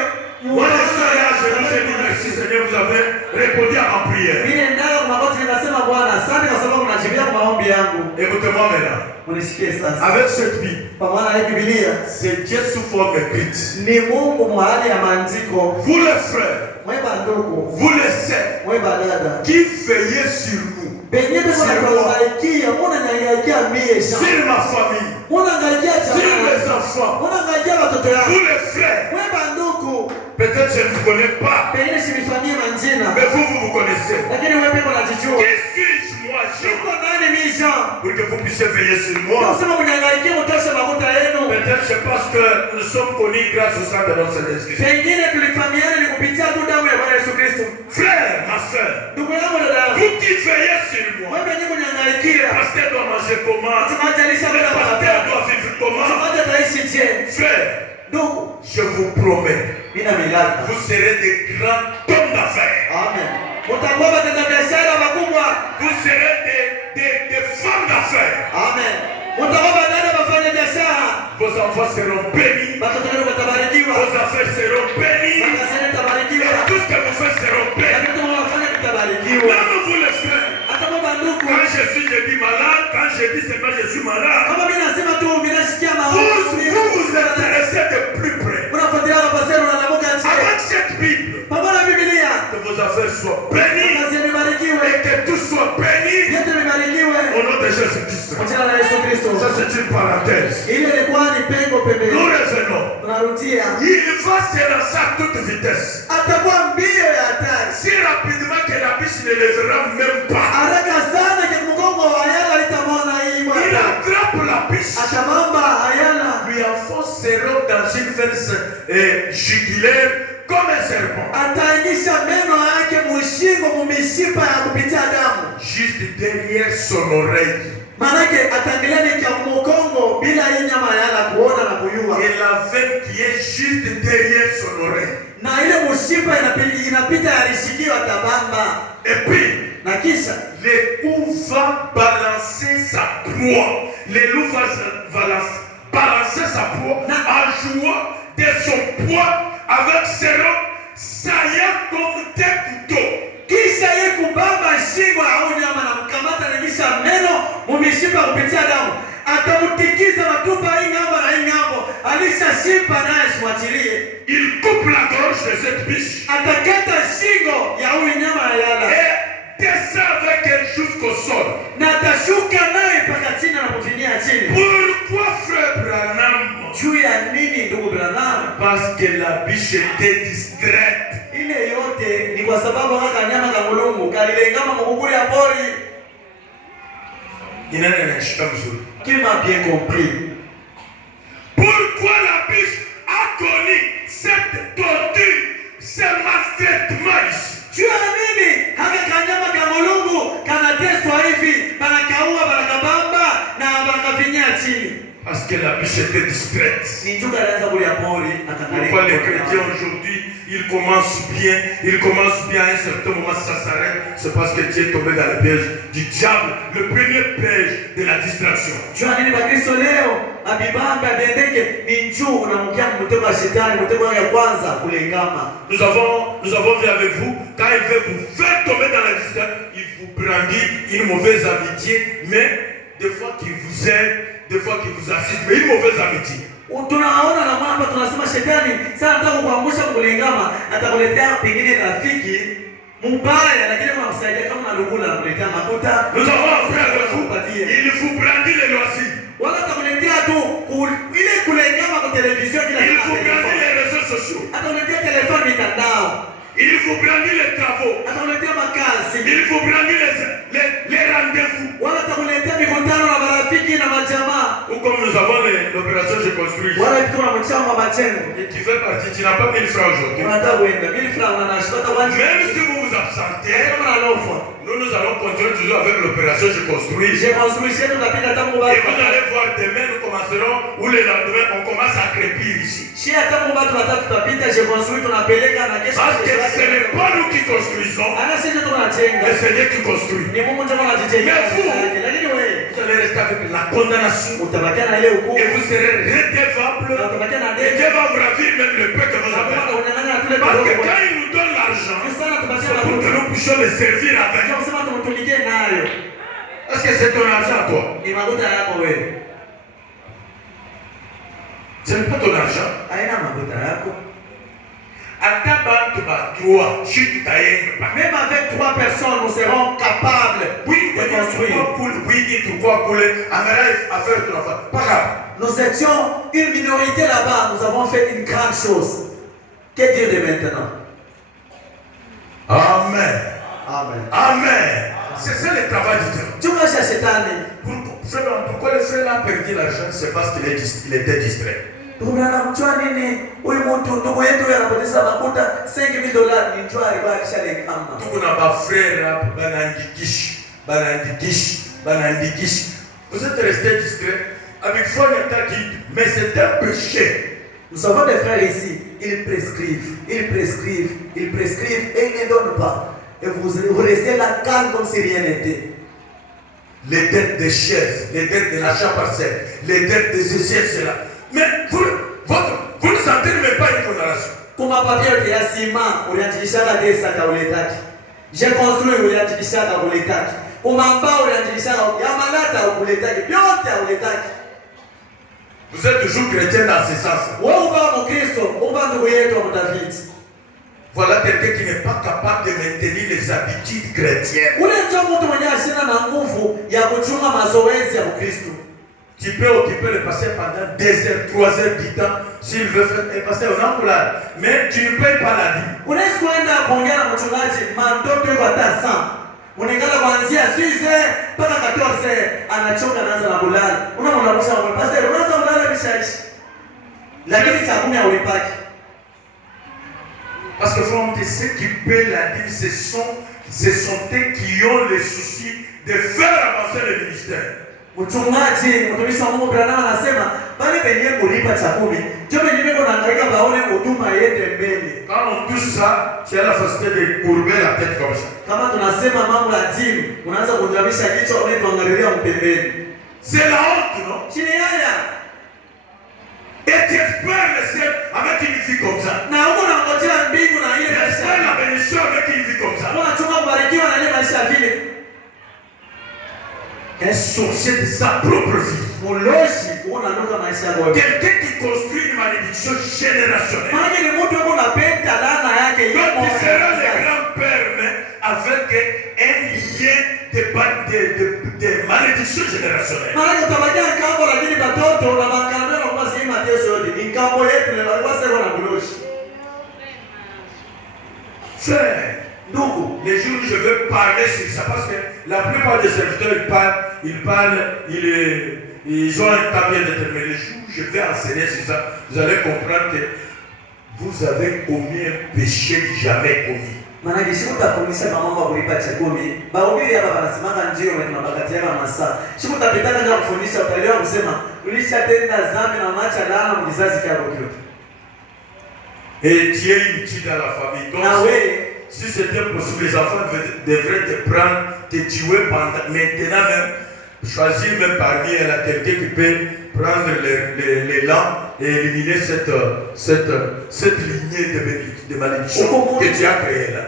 voilà ça, je vous ai dit merci Seigneur, vous avez répondu à ma prière. mimi ndayo kwa magoti nikasema Bwana asante kwa sababu unajibia kwa maombi yangu. Écoutez-moi maintenant. Unisikie sasa. Avec cette Bible, Kwa maana hii Biblia c'est Dieu sous forme écrite. ni Mungu mahali ya maandiko. Vous les frères, Mweba ndugu, vous les sœurs, mweba dada. qui veillez sur nous, Benye beko na kuangaikia, mbona nyangaikia mie sha. sur ma famille, Mbona ngaikia sur chama. mes enfants, Mbona ngaikia watoto yangu. vous les frères. Mweba ndugu. Peut-être je ne vous connais pas, Pengine simifanyie manjina. mais vous connaissez. Lakini wewe peko unajijua. Qui suis-je moi, Jean, Niko nani mimi Jean? pour que vous puissiez veiller sur moi? Unasema mnyangaikia mtosha makuta yenu. Peut-être c'est parce que nous sommes connus grâce au sang de notre Seigneur Jésus. Pengine tulifahamiana ni kupitia tu damu ya Bwana Yesu Kristo. Frère, ma soeur, Ndugu yangu dada yangu. vous qui veillez sur moi, Wewe mwenyewe kunyangaikia. le pasteur doit manger comment? Tumajalisha Le bila pasteur baraka. doit vivre comment? Tumaja taishi je? Frère, Ndugu, je vous promets, mina milaka. vous serez des grands hommes d'affaires. Amen. Mtakuwa watenda biashara wakubwa. Vous serez des femmes d'affaires. Amen. Mtakuwa badala wafanya biashara. Vos enfants seront bénis. Watoto wenu watabarikiwa. Vos affaires seront bénies. Kazi yenu itabarikiwa. Et tout ce que vous faites seront Na bénis. vitu mnafanya vitabarikiwa. Même vous les frères. Hata baba ndugu. Quand je dis malade, quand je dis seulement je suis malade, Kama mimi nasema tu mimi nashikia vous intéressez de plus près. Unafuatilia kwa pasero na namoga nje. Avec cette Bible, Pamoja na Biblia. que vos affaires soient bénies Kazi yenu ibarikiwe. et que tout soit béni Yote ibarikiwe. au nom de Jésus-Christ. Kwa jina la Yesu Kristo. Ça c'est une parenthèse. Ile ilikuwa ni pengo pembeni. Nous revenons. Tunarudia. Il va se lancer à toute vitesse. Atakuwa mbio ya hatari. Si rapidement que la biche ne le verra même pas. Haraka sana kwa mgongo wa Ayala litamwona hii Il bwana. attrape la biche. Atamamba Ayala. Lui enfonce ses rocs dans une veine jugulaire comme un serpent. Ataingisha meno yake mushingo mumishipa ya kupitia damu. Juste derrière son oreille. Manake atangilia ni kwa mkongo bila hii nyama Ayala kuona na kuyua. Et la veine qui est juste derrière son oreille. Na ile mushipa inapita alishikiwa tabamba. Et puis, Na kisha le loup va balancer sa proie. Le loup va balancer sa proie en jouant de son poids avec ses rocs saillants comme des couteaux. kisha yeye kubamba shingo au nyama na mkamata na kisha meno mumishipa kupitia damu. Atamutikiza matupa hii ng'ambo na hii ng'ambo. Alishashipa naye simwachilie. Il coupe la gorge de cette biche Atakata shingo ya huyu nyama ya Ayala. et descend avec elle jusqu'au sol. Na atashuka naye mpaka chini na kufinia chini. Pourquoi frère Branham? Juu ya nini ndugu Branham? Parce que la biche était distraite. Ile yote ni kwa sababu kaka nyama ka mulungu kalilengama mukukuli ya pori. Il n'a rien acheté. Qui m'a bien compris? Pourquoi la biche a connu cette torture, ce maltraitement ici? Juu ya nini haka kanyama ka mulungu kanateswa hivi, banakaua, banakabamba na banakafinyia chini? Parce que la biche était distraite. Ni juu kalianza kuli ya pori akakariki. Pourquoi les chrétiens aujourd'hui, ils commencent bien, à un certain moment ça s'arrête, c'est parce que Dieu est tombé dans le piège du diable, le premier piège de la distraction. Juu ya nini Bakristo leo abibamba bendeke ni juu unamkia mtego wa shetani, mtego ya kwanza kulengama. Nous avons vu avec vous, quand il veut vous faire tomber dans la distraction, il vous brandit une mauvaise amitié, mais des fois qu'il vous aide, des fois qu'il vous assiste, mais une mauvaise amitié. Tunaona na mwamba tunasema shetani sana nataka kukuangusha kulengama, atakuletea pengine rafiki mbaya, lakini kama msaidia kama nalugula anakuletea makuta. Nous avons appris avec vous, il vous brandit les loisirs. Wala atakuletea tu ile kulengama kwa television kila Il vous brandit les réseaux sociaux. atakuletea telefoni mitandao. Il vous brandit les travaux. Atakuletea makazi. Il vous brandit les rendez-vous. Wala atakuletea mikutano na marafiki na majamaa. Ou comme nous avons l'opération Je construis. Wala kitu unamchama majengo. Et tu fais partie, tu n'as pas 1000 francs aujourd'hui. Unataka kuenda 1000 francs unashipata wapi? Même si vous vous absentez, Kama alofa. nous allons continuer toujours avec l'opération Je construis. Je construis chez nous tapita tangu Et baba. vous allez voir demain, nous commencerons, ou le lendemain, on commence à crépir ici. Shia tangu baba tutapita je construis tunapeleka na kesho. Parce que ce n'est pas nous qui construisons, Ana sisi tunajenga. mais c'est Dieu qui construit. Ni Mungu ndiye anajijenga. Mais vous, lakini wewe vous allez rester avec la condamnation. utabakia na ile hukumu. Et vous serez redevable. Utabakia na Et deni. Dieu va vous ravir même le peu que vous avez. Parce que quand il nous donne l'argent, c'est pour que nous puissions le servir avec. Est-ce que c'est ton argent à toi? Ce n'est pas ton argent. Même avec 3 personnes, nous serons capables de construire. Nous étions une minorité là-bas, nous avons fait une grande chose. Que dire de maintenant? Amen. Amen. Amen. C'est ça le travail de Dieu. Pourquoi le frère a perdu l'argent? C'est parce qu'il était distrait. Vous êtes resté distrait avec foi mais c'est un péché. Nous avons des frères ici, ils prescrivent et ils ne donnent pas. Et vous restez là calme comme si rien n'était. Les dettes des chaises, les dettes de l'achat partiel, les dettes des ceci, cela. Mais vous ne sentez même pas une condamnation. Kuma papier ya sima ulianjilishaka desa ka uletaki. J'ai construit ulianjilishaka uletaki. Kuma mbao ulianjilishaka ya malata uletaki. Vyote uletaki. Vous êtes toujours chrétien dans ce sens. Voilà quelqu'un qui n'est pas capable de maintenir les habitudes chrétiennes. Tu peux occuper le pasteur pendant 2 heures, 3 heures du temps, s'il veut faire un pasteur on a là. Mais tu ne payes pas la vie. Unengala kuanzia 6 mpaka 14 anachoka anaanza na kulala. Unamwambia pastor unaanza kulala bishaji. Lakini cha 10 haulipaki. Parce que frère, ceux qui paient la dîme, ce sont eux qui ont le souci de faire avancer le ministère. Mchungaji, mtumishi wa Mungu Branham anasema pale penye kulipa cha 10, ndio penye niko naangaika baone huduma iende mbele. Quand on touche ça, tu as la facilité de courber la tête comme ça. Kama tunasema mambo ya dini, unaanza kujamisha kichwa unaangalia mpembeni. C'est la honte, non? Chini haya. Et tu espères le ciel avec une vie comme ça. Na uko unangojea mbingu na ile maisha. La bénédiction avec une vie comme ça. Unachunga kubarikiwa na ile maisha vile. Un sorcier de sa propre vie. Quelqu'un qui construit une malédiction générationnelle. Donc il sera le grand-père, mais avec un lien de malédiction générationnelle. Frère, les jours où je veux parler sur ça, parce que la plupart des serviteurs ils ont un temps bien déterminé. Les jours où je vais enseigner sur ça, vous allez comprendre que vous avez commis un péché jamais commis. Et Dieu est utile dans la famille. Donc, si c'était possible, les enfants devraient te prendre, te tuer maintenant même, choisir même parmi elles quelqu'un qui peut prendre l'élan et éliminer cette lignée de malédiction que tu as créée là.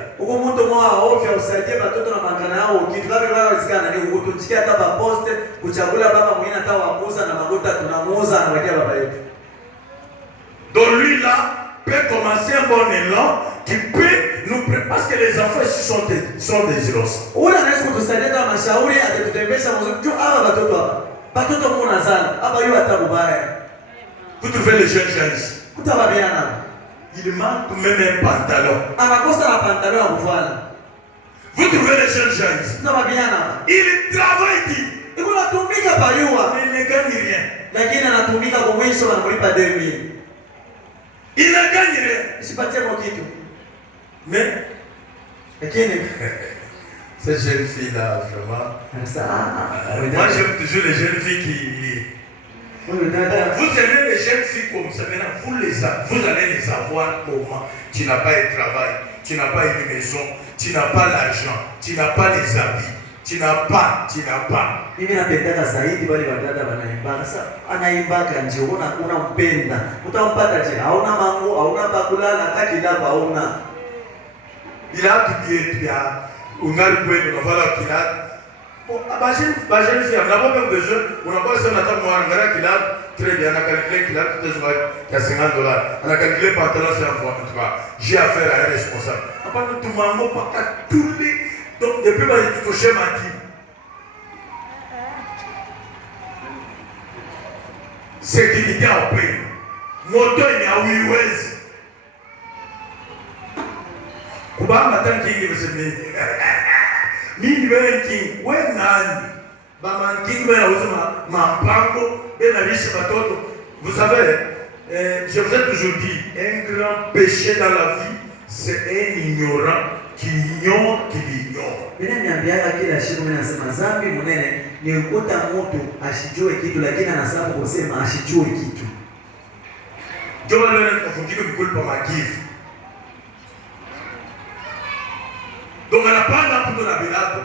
Donc lui là peut commencer un bon élan qui peut nous préparer, parce que les enfants ici sont des innocents. Vous trouvez les jeunes gens ici? Il manque même un pantalon. Vous trouvez les jeunes gens ici? Il travaille, mais il ne gagne rien. lakini anatumika kwa mwisho anamlipa 2000. Il a gagné rien. Sipatie kwa kitu. Mais Lakini cette jeune fille là vraiment. Moi j'aime toujours les jeunes filles qui vous aimez les jeunes filles comme ça, maintenant vous allez les avoir comment? Tu n'as pas de travail, tu n'as pas une maison, tu n'as pas l'argent, tu n'as pas les habits, tu n'as pas. Mimi napendaka zaidi wale wadada wanaimba. Sasa anaimba nje unampenda. Utampata je? Hauna mangu, hauna pakulala, hata kidabu hauna. Il a publié ungali kwenu navala kilala. Ba jeune fille, on n'a pas même besoin, on n'a pas besoin d'attendre moi ngara kilala, très bien, on a calculé kilala tout est à $50. On a calculé pantalon c'est en tout cas. J'ai affaire à un responsable. Après tout maman pas tous les donc depuis que j'ai touché ma vie. Sécurité en paix. Moto ni a wiwezi. Kuba matanki ngi besemi. Mimi wengi wenani. Ba manki bena uzima mampango bena rishi batoto. Vous savez, je vous ai toujours dit, un grand péché dans la vie, c'est un ignorant qui ignore. Mimi niambiaga kila siku mimi nasema zambi munene ni ukuta mtu asijue kitu lakini anasabu kusema asijue kitu. Ndio wale wanafungiwa mikuli pa magifu. Donc anapanda hapo na bilato.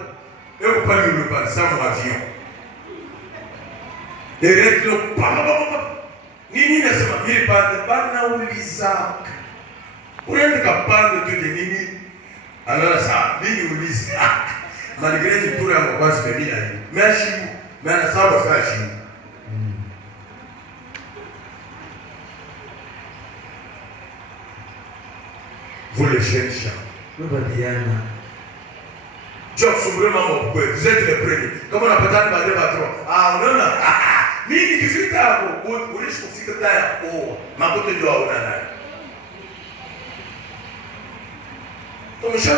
Leo kupanda yule pale sama avion. Directement nini nasema mimi pande bana ulizaka. Unaenda kapanda tu nini? Alors ça, mimi uliza. Malgré que tout le monde passe de bien. Merci. Mais ça va faire chier. Vous les cherchez. Nous va bien. Job vraiment pourquoi vous êtes les premiers. Comment on a peut-être pas de patron. Ah non non. Mimi kifika hapo, ulishi kufika tayari. Oh, makoto ndio hauna. Donc, je suis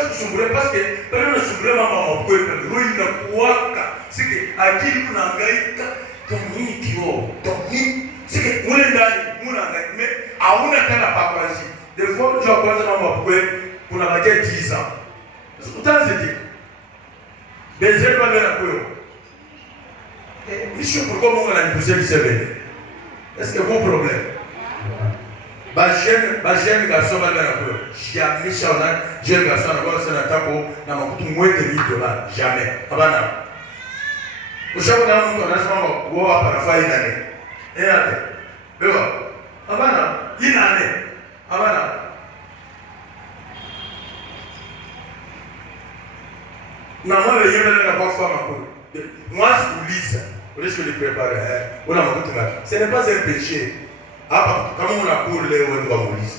parce que quand on souffre, maman, on peut être ruiné, quoi, c'est que à qui nous n'engageons comme ni qui ont, donc ni, c'est que nous n'engageons, mais à on a qu'à la papazie. Des fois, je pense que maman peut pour la matière 10 ans. Pourtant, c'est dit, des ailes pas bien à quoi. Et monsieur, pourquoi on a une poussée qui se met? Est-ce que bon problème? Ba jeune garçon va faire un peu. Jamais jeune garçon va faire un tapo na makutu moins de $1000. Jamais. Abana. Ushauri na mtu anasema wao hapa nafaa inane. Ate. Beba. Abana, inane. Abana. Na moi le yémen na pas faire ma moi je lis ça. Je vais le préparer. On a makutu là. Ce n'est pas un péché. Ah, comment on a pour les Ouangoulis?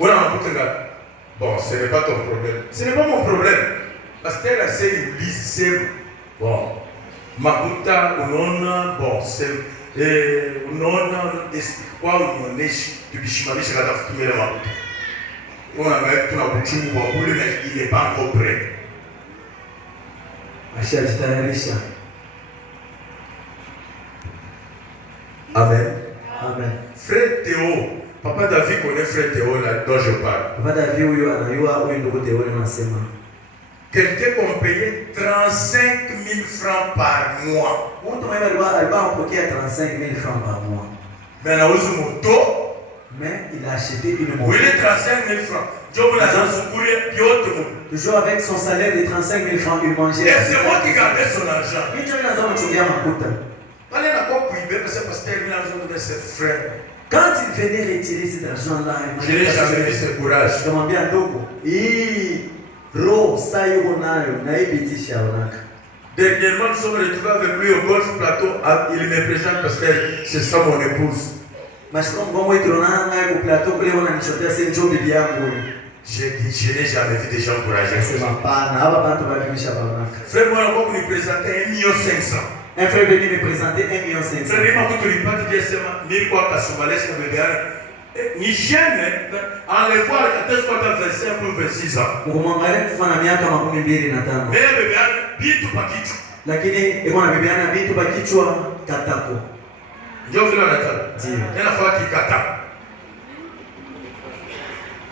On a bon, ce n'est pas ton problème. Ce n'est pas mon problème. Parce qu'elle a essayé de c'est bon. Makuta, on bon, c'est. On a quoi on est de Bishimari, la Tafkimé de Makuta. On a même tout un bout de mais il n'est pas encore prêt. Amen. Amen. Frère Théo, papa David connaît frère Théo là dont je parle. Papa David Quelqu'un qu'on payait 35 000 francs par mois. Elle va emporter 35 000 francs par mois. Mais elle a aussi une moto. Mais il a acheté une moto. Oui, il est 35 000 francs. Toujours avec son salaire de 35 000 francs, il mangeait. Et c'est moi qui gardais son argent. Quand il venait retirer cet argent-là, je n'ai jamais vu ce courage. Dernièrement, nous sommes retrouvés avec lui au golf plateau. Il me présente parce que c'est ça mon épouse. J'ai dit, je n'ai jamais vu des gens courageux. Frère, moi, on me présentait 1,5 million. Un frère venu me présenter 1,5 million. Frère, il m'a dit que pas dit seulement 1000 quoi parce que je me bébé. Ni jamais en les voir à 25 pour 26 ans. Mais bébé, vite pas kitu. Lakini iko na bibiana vitu bakichwa katako. Ndio vile anataka. Ndio. Inafaa kikata.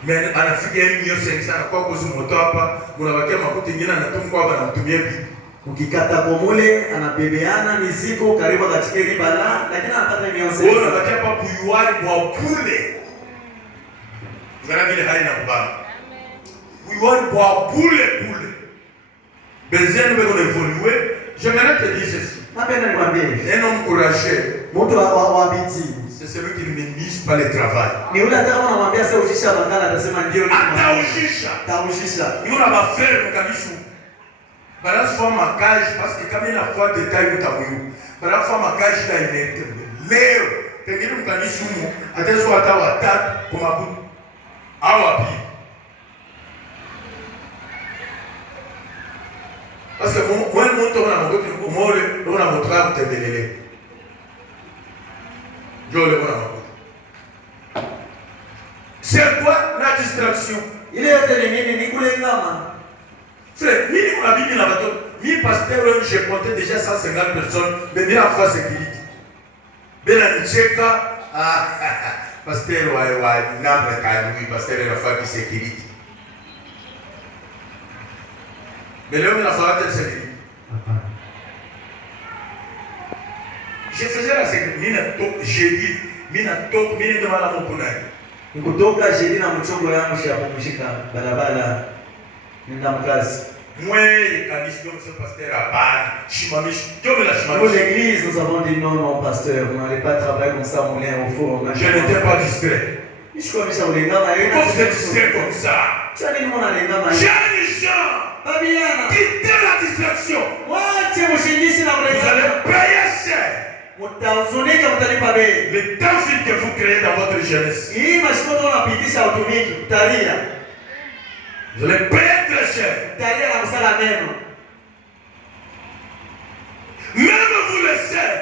Mais anafika hiyo sana kwa kuzumoto hapa, unabakia makuti nyingine anatumwa hapa na mtumie bibi. Ukikata komule anabebeana mizigo karibu katika ribala, lakini anapata mionse. Wewe unabakia hapa kuyuari kwa kule. Ngara vile haina kubana. Kuyuari kwa kule. Benzen veut évoluer. J'aimerais te dire ceci. Un homme courageux, c'est celui qui ne mise pas le travail. Ataujisha. Yuna bafere mkabisu. Barazu fa makaji parce que kama ina fois de taille utabuyu. Barazu fa makaji la inerte. Leo pengine mkabisu mu atezo hata watatu kwa mabudu. Awapi. Parce que moi, on a montré à vous téléler. C'est quoi la distraction? Il est terminé, Nicolas Lama. Frère, on a mis la bateau. Mi pasteur, j'ai compté déjà 150 personnes. Mais il y a une fois sécurité. Ben la Nicheka, pasteur, ouais, pasteur, il a fait sécurité. Mais là, on a fait la sécurité. Je faisais la sécurité. J'ai dit, mina devant la mokunai. Nikutoka jeudi na mchongo yangu ya kupumzika barabara nenda mkazi. Moi, kanisa comme pasteur Abana, chimamishi, Dieu me la Pour chimamishi. l'église, nous avons dit non, pasteur, vous n'allez pas travailler comme ça, moulin au four. Je n'étais pas distrait. Je suis comme ça, vous les gars, Pourquoi vous êtes distrait comme ça? Tu as dit non, les gars, J'ai des gens. Fabiana, Quittez la distraction. moi, tu es mon chéri, c'est la vraie. Vous allez payer cher. Le temps que vous créez dans votre jeunesse. Vous allez payer très cher. Même vous le savez.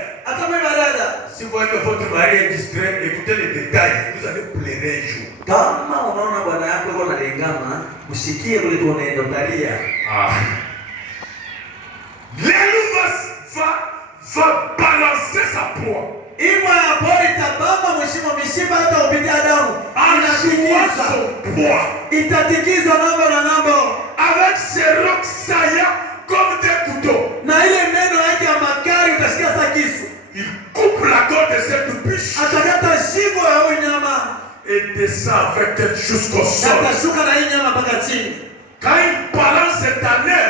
Si vous voyez que votre mari est distrait, écoutez les détails. Vous allez pleurer un jour. L'élu va balancer sa proie. Itatikiza namba na namba avec ses rocs saillants comme des couteaux. Na ile meno yake ya makali utasikia sa kisu. Il coupe la gorge de cette biche. Atakata shingo ya huyu nyama et descend avec elle jusqu'au sol. Atashuka na hii nyama mpaka chini. Quand il balance cette année,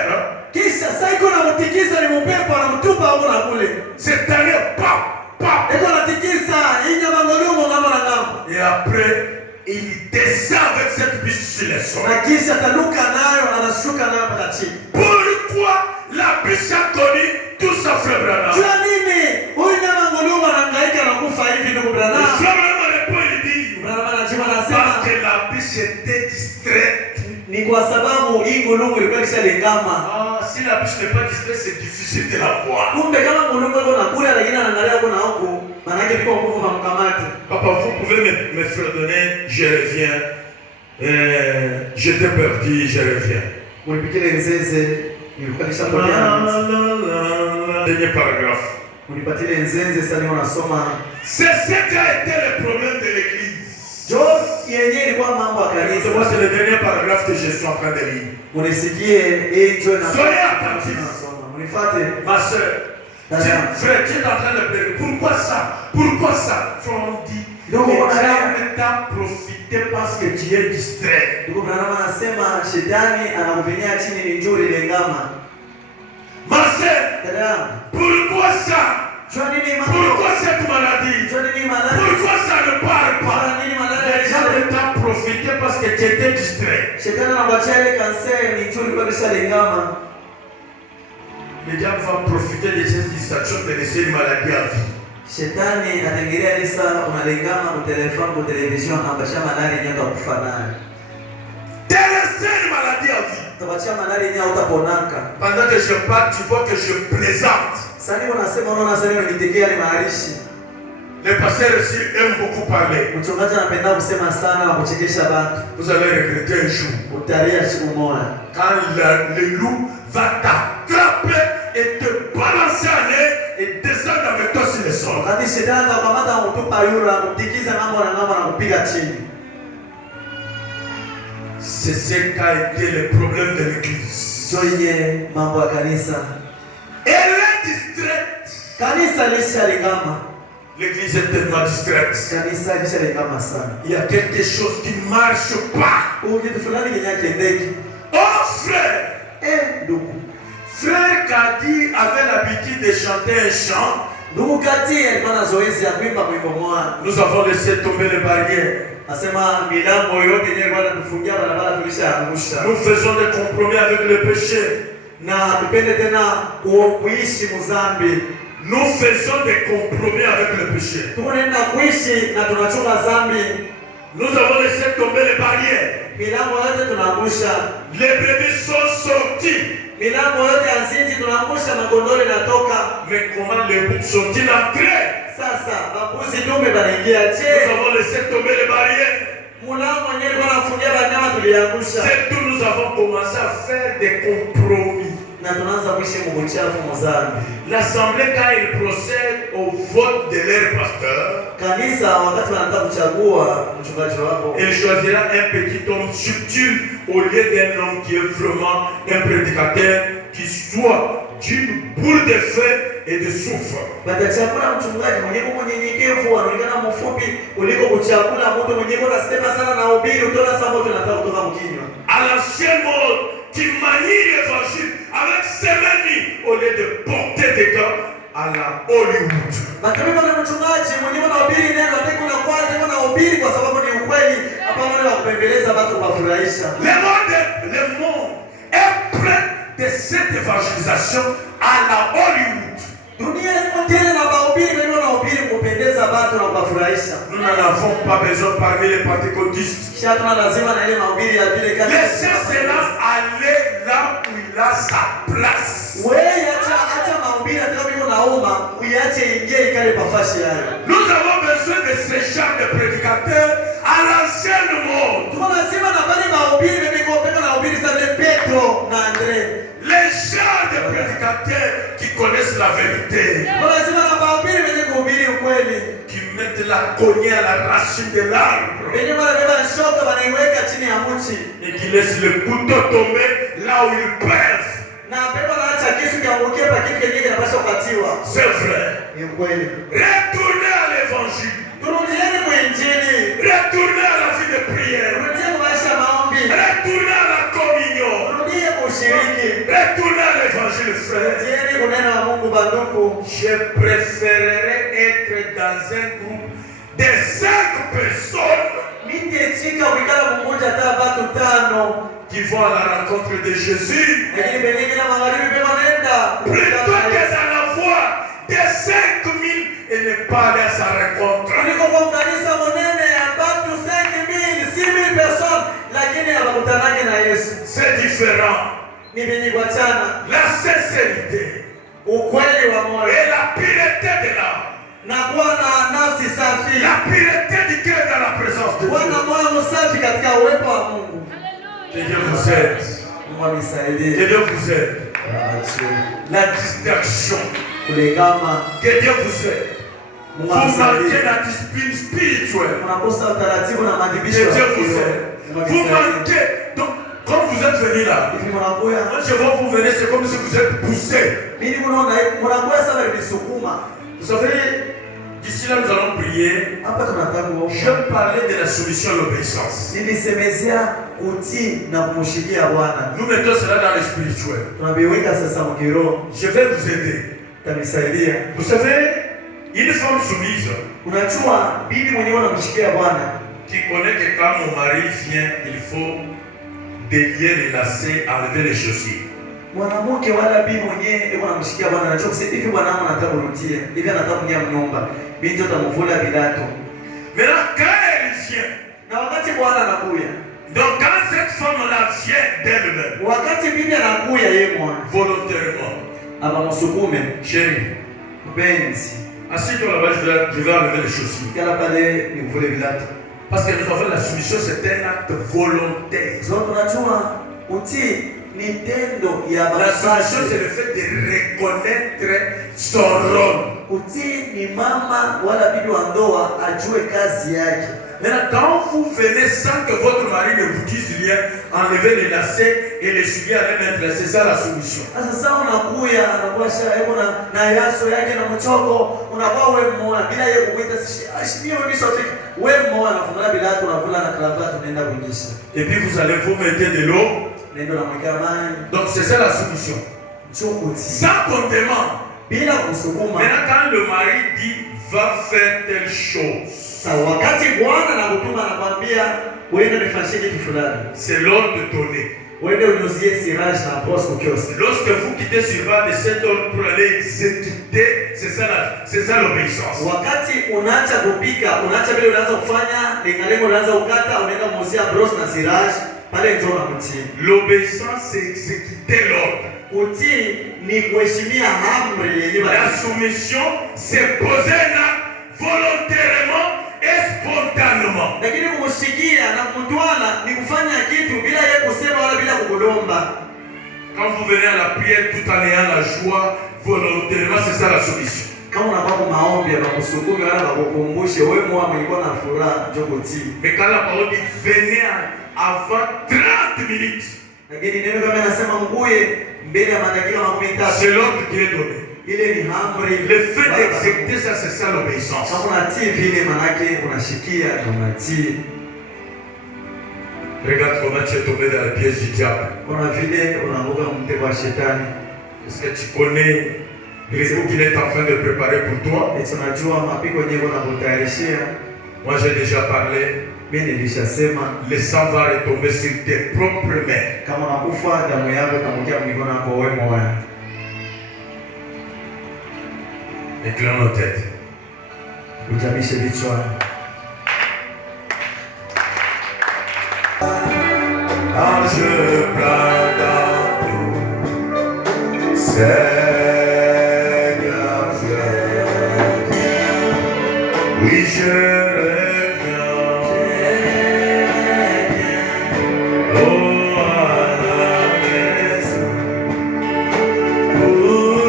kisha sasa iko na mtikiza ni mpepo anamtupa huko na kule. Cette année, pap. Iko na tikisa hii nyama ngolumo ngamo na ngamo. Et après il descend avec cette biche sur le sol. Na kisha taluka nayo anashuka nayo mpaka chini. Pourquoi la biche a connu tout ça, frère Branham? Jua nini? Huyu nyama ngolumo anahangaika na kufa hivi ndugu Branham. Frère Branham répond, il dit Branham anajibu anasema parce que la biche était distraite. Ni kwa sababu hii ngolumo ilikuwa ishalengama. Si la biche n'est pas distraite, c'est difficile de la voir. Kumbe kama ngolumo iko nakula lakini anaangalia huko na huko, maana yake kwa nguvu kwa mkamati. Papa, vous pouvez me fredonner, je reviens. J'étais perdu, je reviens. Mulipikile nzenze, nilikuwa nishapotea. Dernier paragraphe. Mulipatile nzenze sasa ni unasoma. C'est ce qui a été le problème de l'église. Job yenyewe ilikuwa mambo ya kanisa. C'est le dernier paragraphe que je suis en train de lire. Unisikie hiyo na soyez attentifs. Munifate. Ma soeur, frère, tu es en train de pleurer. Pourquoi ça? Pourquoi ça? Frère, dit. Donc on a profité parce que tu es distrait. Ndugu Branham anasema shetani anakuvinia chini ni njuri lengama. Ma soeur, pourquoi ça? Pourquoi cette maladie? Pourquoi ça ne parle pas? Les gens t'ont profité parce que tu étais distrait. Shetani anakuachia ile cancer ni njuri kwa kisha lengama. Les gens vont profiter de cette distraction de laisser une maladie à vie. Shetani anatengelea lisa unalengama kwa telefoni kwa television anabasha malari nyota kufa nayo. Laisser une maladie à vie. Tabachia malari nyota utaponaka. Pendant que je parle, tu vois que je plaisante. Sasa ni unasema unaona sasa ni nitekea ni maarishi. Les pasteurs aussi aiment beaucoup parler. Mchungaji anapenda kusema sana na kuchekesha watu. Vous allez regretter un jour. Utalia siku moja. Quand le loup va t'attraper et te balancer en l'air et descendre avec toi sur le sol. Wakati shetani atakamata kutupa yura kumtikiza ngambo na ngambo na kupiga chini. C'est ce qu'a été le problème de l'église. Joye mambo ya kanisa. Elle est distraite. Kanisa lishalingama. L'église est tellement distraite. Kanisa lishalingama sana. Il y a quelque chose qui ne marche pas. Kitu fulani kinyakiendeki. Oh frère. Ndugu. Frère Kadi avait l'habitude de chanter un chant. Ndugu Kati alikuwa na zoezi ya kuimba mwimbo mmoja. Nous avons laissé tomber les barrières. Asema milango yote yenyewe bwana tufungia barabara tulishaangusha. Nous faisons des compromis avec le péché. Na tupende tena kuishi muzambi. Nous faisons des compromis avec le péché. Tunaenda kuishi na tunachunga dhambi. Nous avons laissé tomber les barrières. Milango yote tunaangusha. Les brebis sont sortis. Milango yote ya nzinzi tunaangusha, magondole natoka. Mais comment les boucs sont-ils entrés? Sasa babuzi dume banaingia Nous je. avons laissé tomber les barrières. Mulango wenyewe kwa nafungia banyama tuliangusha. C'est tout, nous avons commencé à faire des compromis. Na tunaanza kuishi mbuchafu muzambi. L'assemblée, quand il procède au vote de leur pasteur, Kanisa wakati wanataka kuchagua mchungaji wako, il choisira un petit homme subtil au lieu d'un homme qui est vraiment un prédicateur qui soit d'une boule de feu et de soufre. batachagula mchungaji mwenye mnyenyekevu anaonekana mfupi kuliko kuchagula mtu mwenye anasema sana na ubiri utaona sasa moto unataka kutoka mkinywa. À l'ancien mode qui manie l'évangile avec ses mains au lieu de porter des gants à la Hollywood. Makamima na mchungaji mwenye anahubiri neno ataki na kwanza anahubiri kwa sababu ni ukweli, hapa wale wa kupembeleza watu kuwafurahisha. Le monde est prêt de cette évangélisation à la Hollywood. Dunia iko tena na mahubiri ndio wanahubiri kupendeza watu na kuwafurahisha. Nous n'en avons pas besoin parmi les pentecôtistes. Shatuna lazima na ile mahubiri ya vile kama laissez cela aller là où il a sa place. Wewe acha mahubiri kama iko naomba, uiache ingie ikale pafashi hayo. Nous avons besoin de ce genre de prédicateurs à l'ancienne mode. Tunasema na bali mahubiri mimi kwa peka na mahubiri sana Petro na Andre. Les gens de prédicateurs qui connaissent la vérité. Tunasema na mahubiri mimi kuhubiri ukweli. Qui mettent la cognée à la racine de l'arbre. Wenye wanabeba shoka wanaiweka chini ya mti. Et qui laissent le couteau tomber là où il pèse. Na pepo naacha kisu kiangukie pa kitu kingine kinapaswa kukatiwa. C'est vrai. Ni ukweli. Retournez à l'évangile. Turudieni kwa injili. Retournez à la vie de prière. Turudie kwa maisha ya maombi. Retournez à la communion. Turudie kwa ushiriki. Retournez à l'évangile, frère. Turudieni kwa neno la Mungu banduku. Je préférerais être dans un groupe de 5 personnes Mitechika ukikala mmoja hata watu 5 qui vont à la rencontre de Jésus. lakini pengine na magharibi pema nenda. Plutôt que d'en avoir des 5000 et ne pas aller à sa rencontre. Kuliko kwa kanisa monene ya watu 5000, 6000 personnes lakini hawakutanani na Yesu. C'est différent. Ni benye kuachana. La sincérité Ukweli wa moyo. et la pureté de l'âme. Na kuwa na nafsi safi. La pureté du cœur dans la présence de Kuwa na Dieu. moyo safi katika uwepo wa Mungu. Que Dieu vous aide. Mungu anisaidie. Que Dieu vous aide. La distraction. Kulegama. Que Dieu vous aide. Mungu Vous manquez anisaidie. la discipline spirituelle. Unakosa utaratibu na Que maadhibisho Dieu ya vous kiroho. aide. Mungu Vous anisaidie. manquez. Donc, quand vous êtes venu là, Hivi mnakuya. quand je vois vous venir, c'est comme si vous êtes poussé. Mimi mnakuya sana vilisukuma. Vous savez, d'ici là, nous allons prier. Hapa tunataka kuomba. Je parlais de la soumission à l'obéissance. Nilisemezea kutii na kumshikia Bwana. Nous mettons cela dans le spirituel. Tunabiweka sasa mkiroho. Je vais vous aider. Tanisaidia. Vous savez, une femme soumise Unajua bibi mwenyewe anamshikia Bwana. qui connaît que quand mon mari vient, il faut délier les lacets, enlever les chaussures. Mwanamke wala bibi mwenyewe yuko anamshikia Bwana. Anajua kusema hivi Bwana wangu anataka kurudia. Hivi anataka kunia mnyumba. Bibi ndio atamvula bilato. Maintenant, quand elle vient, Na wakati Bwana anakuja. donc quand cette femme-là vient d'elle-même, Wakati bibi anakuja yeye mwana. volontairement, Aba msukume. chérie, Mpenzi. assis-toi là-bas, je vais enlever les chaussures. Kala pale ni mvule bilato. Parce que nous avons la soumission, c'est un acte volontaire. Zote tunajua utii ni tendo ya La soumission, c'est bazazi. le fait de reconnaître son rôle. Utii ni mama wala bibi wa ndoa ajue kazi yake. Maintenant, quand vous venez sans que votre mari ne vous dise rien, enlevez les lacets et les souliers à les mettre. C'est ça la soumission. Sasa unakuya anakuasha yuko na yaso yake na mchoko, unakuwa wewe mmoja bila yeye kukuita ashimie wewe mshofika. Wewe mmoja anafunga bila tu unavula na cravate unaenda kunyesha. Et puis vous allez vous mettre de l'eau. Nendo la mkamani. Donc c'est ça la soumission. Sans qu'on demande. Bila kusukuma. Maintenant quand le mari dit va faire telle chose. Sa wakati Bwana anakutuma anakwambia uende nifanyie kitu fulani. C'est l'ordre de donner. Uende unuzie sirage na boss kwa kiosk. Lorsque vous quittez sur base de cet ordre pour aller exécuter, c'est ça l'obéissance. Wakati unaacha kupika, unaacha vile unaanza kufanya, lengo unaanza ukata, unaenda muuzia bros na sirage, pale ndio unamutii. L'obéissance c'est exécuter l'ordre. Utii ni kuheshimia amri yenyewe. La soumission c'est poser là volontairement et spontanément. Lakini kumshikia na kumtwala ni kufanya kitu bila yeye kusema wala bila kukulomba. Quand vous venez à la prière tout en ayant la joie, volontairement, c'est ça la soumission. Kama unakuwa kwa maombi ya kusukume wala kukumbushe wewe mwa mlikuwa na furaha njoo kutii. Mais quand la parole dit venez avant 30 minutes, Lakini neno kama nasema mkuye mbele ya madakika 30. c'est l'ordre qui est donné. Ile ni amri. Le fait d'exécuter ça, c'est ça l'obéissance. Kama unatii vile manake unashikia na unatii. Regarde comment tu es tombé dans les pièges du diable. Kuna vile unaanguka mtego wa shetani. Est-ce que tu connais les coups qu'il est en train de préparer pour toi? Eti unajua mapiko yenyewe unakutayarishia. Moi j'ai déjà parlé. Mimi nilishasema Le sang va retomber sur tes propres mains. kama unakufa damu yako itamukia mikono yako wewe mwenyewe. Inclinons nos têtes. Ujamishe vichwa. Ange plein d'amour, Seigneur, je viens. Oui, je reviens. Oh, à la maison, pour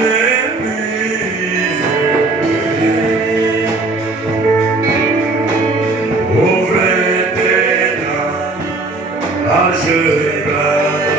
l'église. Ouvrez tes larmes, je pleure.